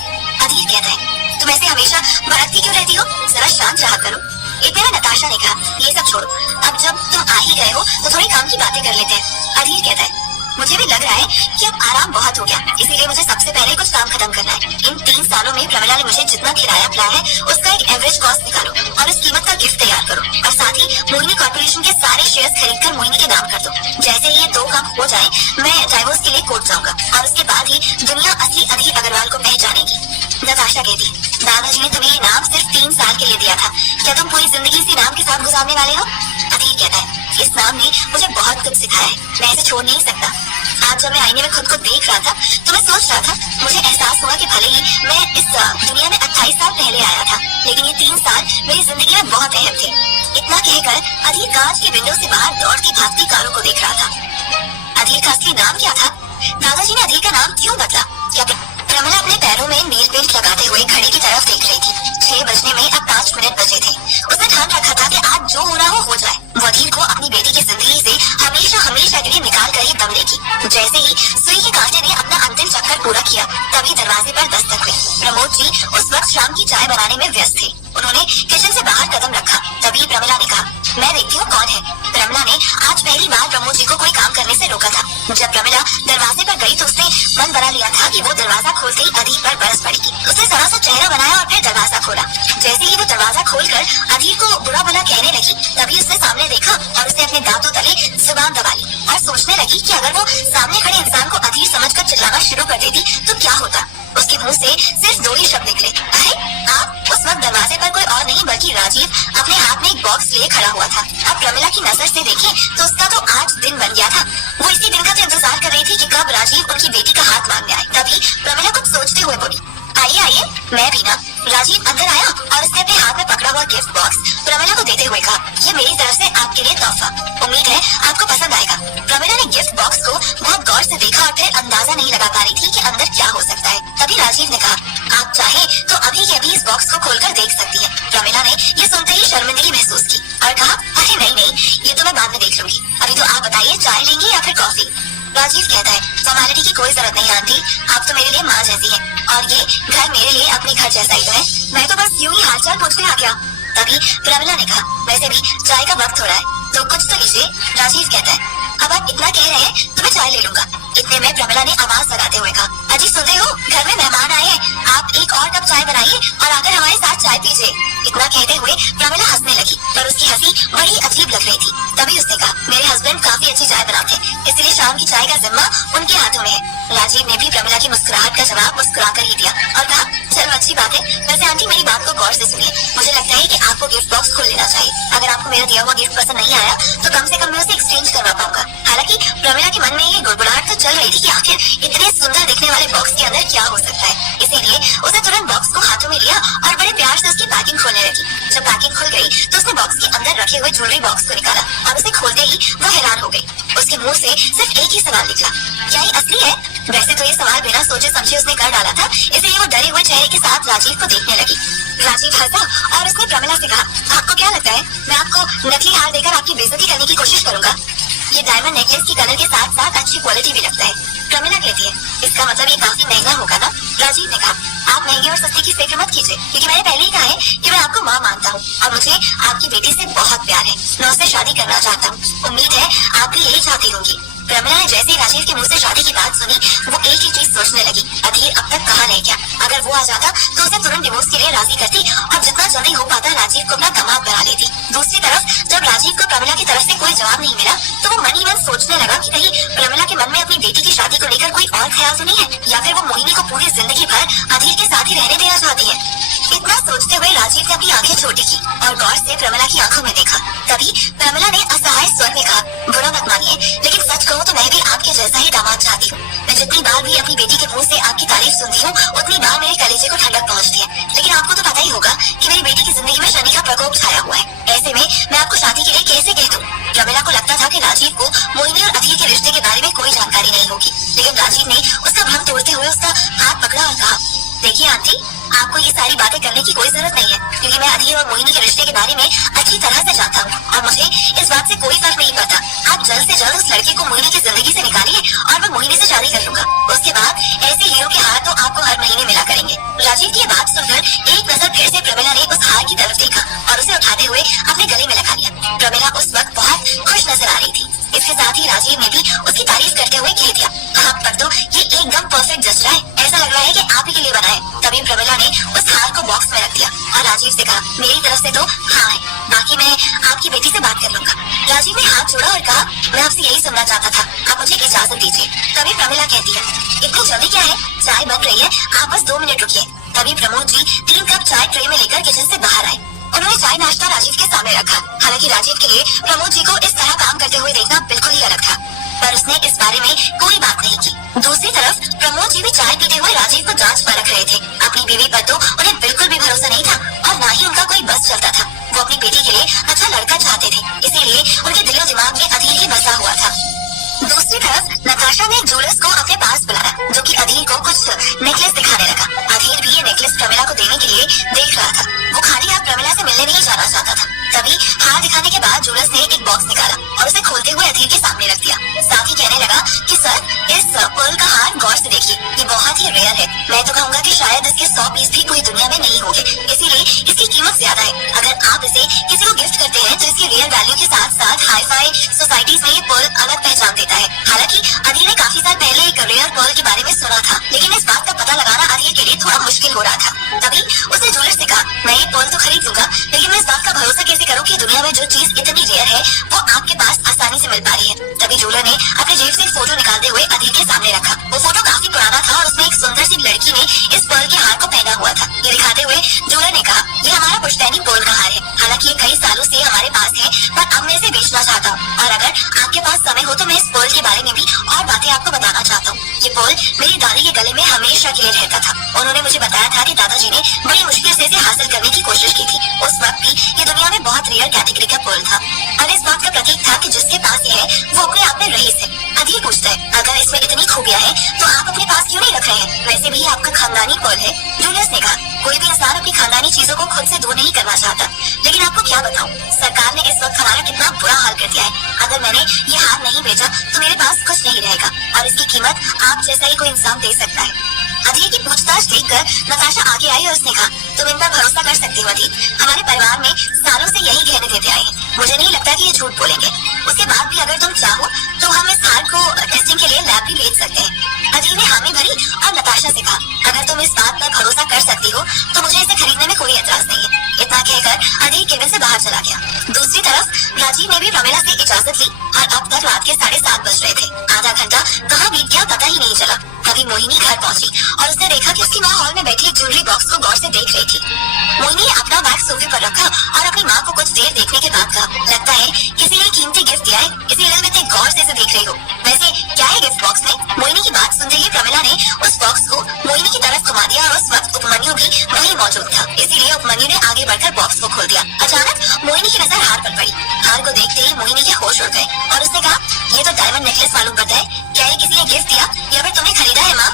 अधीर कहता है, तुम ऐसे हमेशा भड़कती क्यों रहती हो? जरा शांत रहा करो। एक बार नताशा ने कहा, ये सब छोड़ो, अब जब तुम आ ही गए हो तो थोड़ी काम की बातें कर लेते हैं। अधीर कहता है, मुझे भी लग रहा है कि अब आराम बहुत हो गया, इसीलिए मुझे सबसे पहले कुछ काम खत्म करना है। इन 3 सालों में प्रमिला ने मुझे जितना किराया पिलाया है उसका एक एवरेज कॉस्ट निकालो और इस कीमत का गिफ्ट तैयार करो और साथ ही मोहिनी कॉर्पोरेशन के सारे शेयर्स खरीदकर मोहिनी के नाम कर दो। जैसे ही ये 2 काम हो जाए, मैं डाइवोर्स के लिए कोर्ट जाऊंगा और उसके बाद ही दुनिया असली अधीर अग्रवाल को पहचानेगी। नताशा कहती, दादाजी ने तुम्हें ये नाम सिर्फ 3 साल के लिए दिया था, क्या तुम पूरी जिंदगी इसी नाम के साथ गुजारने वाले हो? अधीर कहता है, इस नाम ने मुझे बहुत कुछ सिखाया है, मैं इसे छोड़ नहीं सकता। आज जब मैं आईने में खुद को देख रहा था तो मैं सोच रहा था, मुझे एहसास हुआ कि भले ही मैं इस दुनिया में 28 साल पहले आया था, लेकिन ये 3 साल मेरी जिंदगी में बहुत अहम थे। इतना कहकर अधीर कांच की विंडो से बाहर दौड़ती भागती कारों को देख रहा था। अधीर का असली नाम क्या था? दादाजी ने अधीर का नाम क्यों बदला? क्या प्रमिला अपने पैरों में नील पेंट लगाते हुए घड़ी की तरफ देख रही थी। 6 बजने में अब 5 मिनट बचे थे। उसने ठान रखा था कि आज जो होना हो जाए। वो अधीर को अपनी बेटी की जिंदगी से हमेशा हमेशा के लिए निकाल कर ही दम लेगी। जैसे ही सुई के कांटे ने अपना अंतिम चक्कर पूरा किया, तभी दरवाजे पर दस्तक हुई। प्रमोद जी उस वक्त शाम की चाय बनाने में व्यस्त थे। उन्होंने किचन से बाहर कदम रखा, तभी प्रमिला ने कहा, मैं देखती हूँ कौन है। प्रमिला ने आज पहली बार प्रमोद जी को कोई काम करने से रोका था। जब प्रमिला दरवाजे पर गई तो उसने मन बना लिया था कि वो दरवाजा खोलते ही अधीर पर बरस पड़ेगी। उसने जरा सा चेहरा बनाया और फिर दरवाजा खोला। जैसे ही वो दरवाजा खोलकर अधीर को बुरा भला कहने लगी, तभी उसने सामने देखा और उसने अपने दांतों तले जुबान दबा ली और सोचने लगी कि अगर वो सामने खड़े इंसान को अधीर समझकर चिल्लाना शुरू कर देती तो क्या होता। उसके मुंह से सिर्फ 2 ही शब्द निकले, अरे आप। उस वक्त दरवाजे पर कोई और नहीं बल्कि राजीव अपने हाथ में एक बॉक्स लिए खड़ा हुआ था। अब प्रमिला की नजर से देखें तो उसका तो आज दिन बन गया था। वो इसी दिन का तो इंतजार कर रही थी कि कब राजीव उनकी बेटी का हाथ मांगने आए। तभी प्रमिला कुछ सोचते हुए बोली, आइए आइए, मैं भी ना। राजीव अंदर आया और उसने अपने हाथ में पकड़ा हुआ गिफ्ट बॉक्स प्रमिला को देते हुए कहा, ये मेरी तरफ से आपके लिए तोहफा, उम्मीद है आपको पसंद आएगा। प्रमिला ने गिफ्ट बॉक्स को बहुत गौर से देखा और फिर अंदाजा नहीं लगा पा रही थी कि अंदर क्या हो सकता है। तभी राजीव ने कहा, आप चाहे तो अभी के अभी इस बॉक्स को खोलकर देख सकती है। प्रमिला ने ये सुनते ही शर्मिंदगी महसूस की और कहा, अरे नहीं नहीं, ये तो मैं बाद में देख लूंगी, अभी तो आप बताइए चाय लेंगी या फिर कॉफी। राजीव कहता है, फॉर्मेलिटी की कोई जरूरत नहीं आंटी, आप तो मेरे लिए माँ जैसी हैं और ये घर मेरे लिए अपने घर जैसा ही तो है। मैं तो बस यूं ही हालचाल पूछने आ गया। तभी प्रमिला ने कहा, वैसे भी चाय का वक्त हो रहा है तो कुछ तो लीजिए। राजीव कहता है, अब आप इतना कह रहे हैं तो मैं चाय ले लूंगा। इतने में प्रमिला ने आवाज लगाते हुए कहा, अजी सुनते हो, घर में मेहमान आए हैं, आप एक और कप चाय बनाइए और आकर हमारे साथ चाय पीजिए। इतना कहते हुए प्रमिला हंसने लगी, पर उसकी हंसी बड़ी अजीब लग रही थी। तभी उसने कहा, मेरे हस्बैंड काफी अच्छी चाय बनाते हैं, इसलिए शाम की चाय का जिम्मा उनके हाथों में है। राजीव ने भी प्रमिला की मुस्कुराहट का जवाब मुस्कुराकर ही दिया और कहा, चलो अच्छी बात है, वैसे आंटी मेरी बात को गौर से सुनिए, मुझे लगता है कि आपको गिफ्ट बॉक्स खोल लेना चाहिए। अगर आपको मेरा दिया हुआ गिफ्ट पसंद नहीं आया तो कम से कम मैं उसे एक्सचेंज करवा पाऊंगा। हालांकि प्रमिला के मन में ये गुड़गुड़ाहट तो चल रही थी कि आखिर इतने सुंदर दिखने वाले बॉक्स के अंदर क्या हो सकता है, इसीलिए उसने तुरंत बॉक्स को हाथों में लिया और बड़े प्यार से उसकी पैकिंग खोलने लगी। जब पैकिंग खुल गई तो उसने बॉक्स के अंदर रखे हुए ज्वेलरी बॉक्स को निकाला और उसे खोलते ही वो हैरान हो गई। उसके मुंह से सिर्फ एक ही सवाल निकला, क्या ये असली है? वैसे तो ये सवाल बिना सोचे समझे उसने कर डाला था, इसलिए वो डरे हुए चेहरे के साथ राजीव को देखने लगी। राजीव हंसा और उसने प्रमिला से कहा, आपको क्या लगता है मैं आपको नकली हार देकर आपकी बेइज्जती करने की कोशिश करूंगा? ये डायमंड नेकलेस की कलर के साथ साथ अच्छी क्वालिटी भी लगता है। प्रमिला कहती है, इसका मतलब ये काफी महंगा होगा ना? राजीव ने कहा, आप महंगे और सस्ते की फिक्र मत कीजिए, क्योंकि मैंने पहले ही कहा है कि मैं आपको माँ मानता हूँ और मुझे आपकी बेटी से बहुत प्यार है, मैं उससे शादी करना चाहता हूँ। उम्मीद है आप भी यही चाहती होंगी। प्रमिला ने जैसे ही राजीव के मुंह से शादी की बात सुनी, वो एक ही चीज सोचने लगी, अधीर अब तक कहाँ रह गया? अगर वो आ जाता तो उसे तुरंत डिवोर्स के लिए राजी करती और जितना जल्दी हो पाता राजीव को अपना दामाद बना लेती। दूसरी तरफ जब राजीव को प्रमिला की तरफ से कोई जवाब नहीं मिला तो वो मन ही मन सोचने लगा कि कहीं प्रमिला के मन में अपनी बेटी की शादी को लेकर कोई और ख्याल तो नहीं है, या फिर वो मोहिनी को पूरी जिंदगी भर अधीर के साथ ही रहने देना चाहती है। इतना सोचते हुए राजीव ने अपनी आंखें छोटी की और गौर से प्रमिला की आंखों में देखा। तभी प्रमिला ने असहाय स्वर में कहा, बुरा मत मानिए, लेकिन सच कहूँ तो मैं भी आपके जैसा ही दामाद चाहती हूँ। मैं जितनी बार भी अपनी बेटी के मुंह से आपकी तारीफ सुनती हूँ, उतनी बार मेरे कलेजे को ठंडक पहुँचती है। लेकिन आपको तो पता ही होगा कि मेरी बेटी की जिंदगी में शनि का प्रकोप छाया हुआ है, ऐसे में मैं आपको शादी के लिए कैसे कह दूँ? प्रमिला को लगता था कि राजीव को मोहिनी और अधीर के रिश्ते के बारे में कोई जानकारी नहीं होगी, लेकिन राजीव ने उसका भ्रम तोड़ते हुए उसका हाथ पकड़ा और कहा, देखिए आंटी, आपको ये सारी बातें करने की कोई जरूरत नहीं है, क्योंकि मैं अधीर और मोहिनी के रिश्ते के बारे में अच्छी तरह से जानता हूँ और मुझे इस बात से कोई फर्क नहीं पड़ता। आप जल्द से जल्द उस लड़के को मोहिनी की जिंदगी से निकालिए और मैं मोहिनी से शादी कर लूंगा। उसके बाद ऐसे हीरो के हार तो आपको हर महीने मिला करेंगे। राजीव की बात सुनकर एक नजर फिर से प्रमिला ने उस हार की तरफ देखा और उसे उठाते हुए अपने गले में लगा लिया। प्रमिला उस वक्त बहुत खुश नजर आ रही थी। इसके साथ ही राजीव ने भी उसकी तारीफ करते हुए कह दिया, आप पर तो ये एकदम परफेक्ट जच रहा है, ऐसा लग रहा है कि आप ही के लिए बना है। तभी प्रमिला ने उस हार को बॉक्स में रख दिया और राजीव से कहा, मेरी तरफ से तो हाँ है, बाकी मैं आपकी बेटी से बात कर लूंगा। राजीव ने हाथ जोड़ा और कहा, मैं आपसे यही सुनना चाहता था, आप मुझे इजाजत दीजिए। तभी प्रमिला कहती है, इतनी जल्दी क्या है, चाय बन रही है, आप बस 2 मिनट रुकिए। तभी प्रमोद जी 3 कप चाय ट्रे में लेकर किचन से बाहर आए उन्होंने चाय नाश्ता राजीव के सामने रखा। हालांकि राजीव के लिए प्रमोद जी को इस तरह काम करते हुए देखना बिल्कुल ही अलग था, पर उसने इस बारे में कोई बात नहीं की। दूसरी तरफ प्रमोद जी भी चाय पीते हुए राजीव को जांच परख रहे थे। अपनी बीवी पर तो उन्हें बिल्कुल भी भरोसा नहीं था और न ही उनका कोई बस चलता था। वो अपनी बेटी के लिए अच्छा लड़का चाहते थे, इसीलिए उनके दिलो दिमाग में अधीर ही बसा हुआ था। दूसरी तरफ नताशा ने ज्वेलर्स को अपने पास बुलाया, जो कि अधीर को कुछ नेकलेस दिखाने लगा। अधीर भी ये नेकलेस प्रमिला को देने के लिए देख रहा था। वो खाली हाथ प्रमिला से मिलने नहीं जाना चाहता था। तभी हार दिखाने के बाद ज्वेलर्स ने एक बॉक्स निकाला और उसे खोलते हुए अधीर के सामने रख दिया। साथ ही कहने लगा कि सर, इस पर्ल का हार गौर से देखिए, ये बहुत ही रेयर है। मैं तो कहूँगा कि शायद इसके 100 पीस भी पूरी दुनिया में नहीं होंगे, इसीलिए इसकी कीमत ज्यादा है। अगर आप इसे किसी को गिफ्ट करते हैं तो इसकी रियल वैल्यू के साथ साथ हाई फाई सोसाइटीज में ये पर्ल अलग पहचान देता है। हालांकि अधीर ने काफी साल पहले एक रेयर पर्ल के बारे में सुना था, लेकिन इस बात का पता लगाना अधीर के लिए थोड़ा मुश्किल हो रहा था। तभी उसने ज्वेलर से कहा, मैं ये पर्ल तो खरीद लूंगा, लेकिन मैं इस बात का भरोसा कैसे करूँ कि दुनिया में जो चीज इतनी रेयर है वो आपके पास आसानी से मिल पा रही है। तभी ज्वेलर ने अपने जेब से एक फोटो निकालते हुए अधीर के सामने रखा। वो फोटो काफी पुराना था और उसमें एक सुंदर सी लड़की ने इस पर्ल के हार को पहना हुआ था। ये दिखाते हुए ज्वेलर ने कहा, ये हमारा पुश्तैनी पर्ल का हार है। हालांकि ये कई सालों से हमारे पास है, पर अब मैं इसे बेचना चाहता हूँ और अगर आपके पास समय हो तो मैं इस पर्ल के बारे में भी और बातें आपको बताना चाहता हूँ। ये पर्ल मेरी दादी के गले में हमेशा के लिए रहता था। उन्होंने मुझे बताया था कि दादाजी ने बड़ी मुश्किल से इसे हासिल करने की कोशिश की थी। उस वक्त भी ये दुनिया में बहुत रेयर कैटेगरी का पर्ल था और इस बात का प्रतीक था कि जिसके पास ये है वो अपने आप में रईस है। अधीर पूछता है, अगर इसमें इतनी खूबियां हैं तो आप अपने पास क्यों नहीं रख रहे हैं? वैसे भी आपका खानदानी पर्ल है। जूलियस ने कहा, कोई भी इंसान अपनी खानदानी चीजों को खुद से दूर नहीं करना चाहता, लेकिन आपको क्या बताऊं, सरकार ने इस वक्त हमारा कितना बुरा हाल कर दिया है। अगर मैंने ये हार नहीं बेचा तो मेरे पास कुछ नहीं रहेगा और इसकी कीमत आप जैसा ही कोई इंसान दे सकता है। अधीर की पूछताछ देखकर नताशा आगे आई और उसने कहा, तुम इन पर भरोसा कर सकती हो अधीर, हमारे परिवार में सालों से यही गहने देते आए हैं। मुझे नहीं लगता कि ये झूठ बोलेंगे। उसके बाद भी अगर तुम चाहो तो हम इस हार को टेस्टिंग के लिए लैब भी भेज सकते हैं। अधीर ने हामी भरी और नताशा से कहा, अगर तुम इस बात पर भरोसा कर सकती हो तो मुझे इसे खरीदने में कोई एतराज नहीं है। इतना कहकर अधीर केबिन से बाहर चला गया। दूसरी तरफ राजीव ने भी प्रमिला से इजाजत ली और अब तक रात के 7:30 बज रहे थे। आधा घंटा कहाँ बीत गया पता ही नहीं चला। तभी मोहिनी घर पहुंची और उसने देखा कि उसकी माँ हॉल में बैठी एक ज्वेलरी बॉक्स को गौर से देख रही थी। मोहिनी ने अपना बैग सोफे पर रखा और अपनी माँ को कुछ देर देखने के बाद कहा, लगता है किसी ने कीमती गिफ्ट दिया है, इसीलिए मैं इतने गौर से इसे देख रही हूँ। वैसे क्या है गिफ्ट बॉक्स में? मोहिनी की बात सुनते ही प्रमिला ने उस बॉक्स को मोहिनी की तरफ घुमा दिया और उस वक्त उपमन्यु भी वहीं मौजूद था, इसीलिए उपमन्यु ने आगे बढ़कर बॉक्स को खोल दिया। अचानक मोहिनी की नजर हार पर पड़ी। हार को देखते ही मोहिनी के होश उड़ गए और उसने कहा, ये तो डायमंड नेकलेस मालूम पड़ता है, क्या ये किसी ने गिफ्ट दिया या फिर तुमने खरीदा है माँ?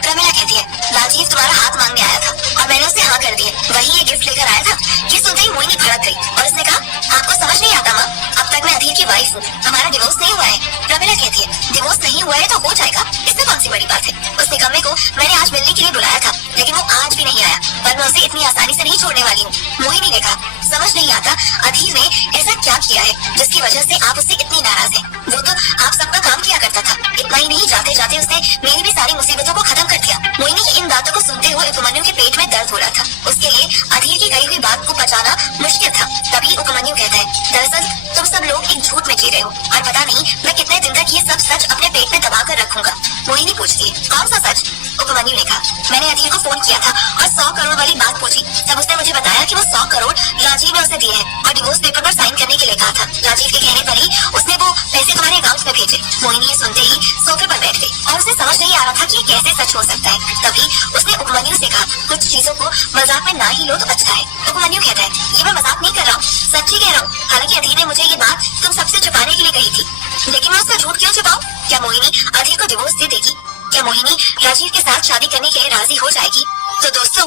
प्रमिला कहती है, राजीव तुम्हारा हाथ मांगने आया था और मैंने उसे हाँ कर दिया, वही ये गिफ्ट लेकर आया था। ये सुनते ही मोहिनी भड़क गई और उसने कहा, आपको समझ नहीं आता माँ, अब तक मैं अधीर की वाइफ हूँ, हमारा डिवोर्स नहीं हुआ है। प्रमिला कहती है, डिवोर्स नहीं हुआ है तो हो जाएगा, इसमें कौन सी बड़ी बात है। उस निकम्मे को मैंने आज मिलने के लिए बुलाया था, लेकिन वो आज भी नहीं आया, पर मैं उसे इतनी आसानी से नहीं छोड़ने वाली हूँ। मोहिनी ने कहा, समझ नहीं आता अधीर ने ऐसा क्या किया है जिसकी वजह से आप उससे इतनी नाराज हैं। वो तो आप सबका काम किया करता था, इतना ही नहीं, जाते जाते उसने मेरी भी सारी मुसीबतों को खत्म कर दिया। मोहिनी की इन बातों को सुनते हुए उपमन्यु के पेट में दर्द हो रहा था। उसके लिए अधीर की कही हुई बात को पचाना मुश्किल था। तभी उपमन्यु कहता है, दरअसल तुम सब लोग एक झूठ में जी रहे हो और पता नहीं मैं कितने दिन तक ये सब सच अपने पेट में दबा कर रखूंगा। मोहिनी पूछती है, कौन सा सच? उपमन्यु ने कहा, मैंने अधीर को फोन किया था और 100 करोड़ वाली बात पूछी, तब उसने मुझे बताया कि वो 100 करोड़ राजीव ने उसे दिए हैं और डिवोर्स पेपर पर साइन करने के लिए कहा था। राजीव के कहने पर ही उसने वो पैसे तुम्हारे अकाउंट में भेजे। मोहिनी ये सुनते ही सोफे पर बैठ गई और उसे समझ नहीं आ रहा था कि ये कैसे सच हो सकता है। तभी उसने उपमन्यु से कहा, कुछ चीजों को मजाक में ना ही लो तो अच्छा है। उपमन्यु कहता है, ये मैं मजाक नहीं कर रहा हूँ, सच्ची कह रहा हूँ। हालांकि अधीर ने मुझे ये बात तुम सबसे छुपाने के लिए कही थी, लेकिन मैं उसका झूठ क्यों छुपाऊं? क्या मोहिनी अधीर को डिवोर्स दे देगी? क्या मोहिनी राजीव के साथ शादी करने के लिए राजी हो जाएगी? तो दोस्तों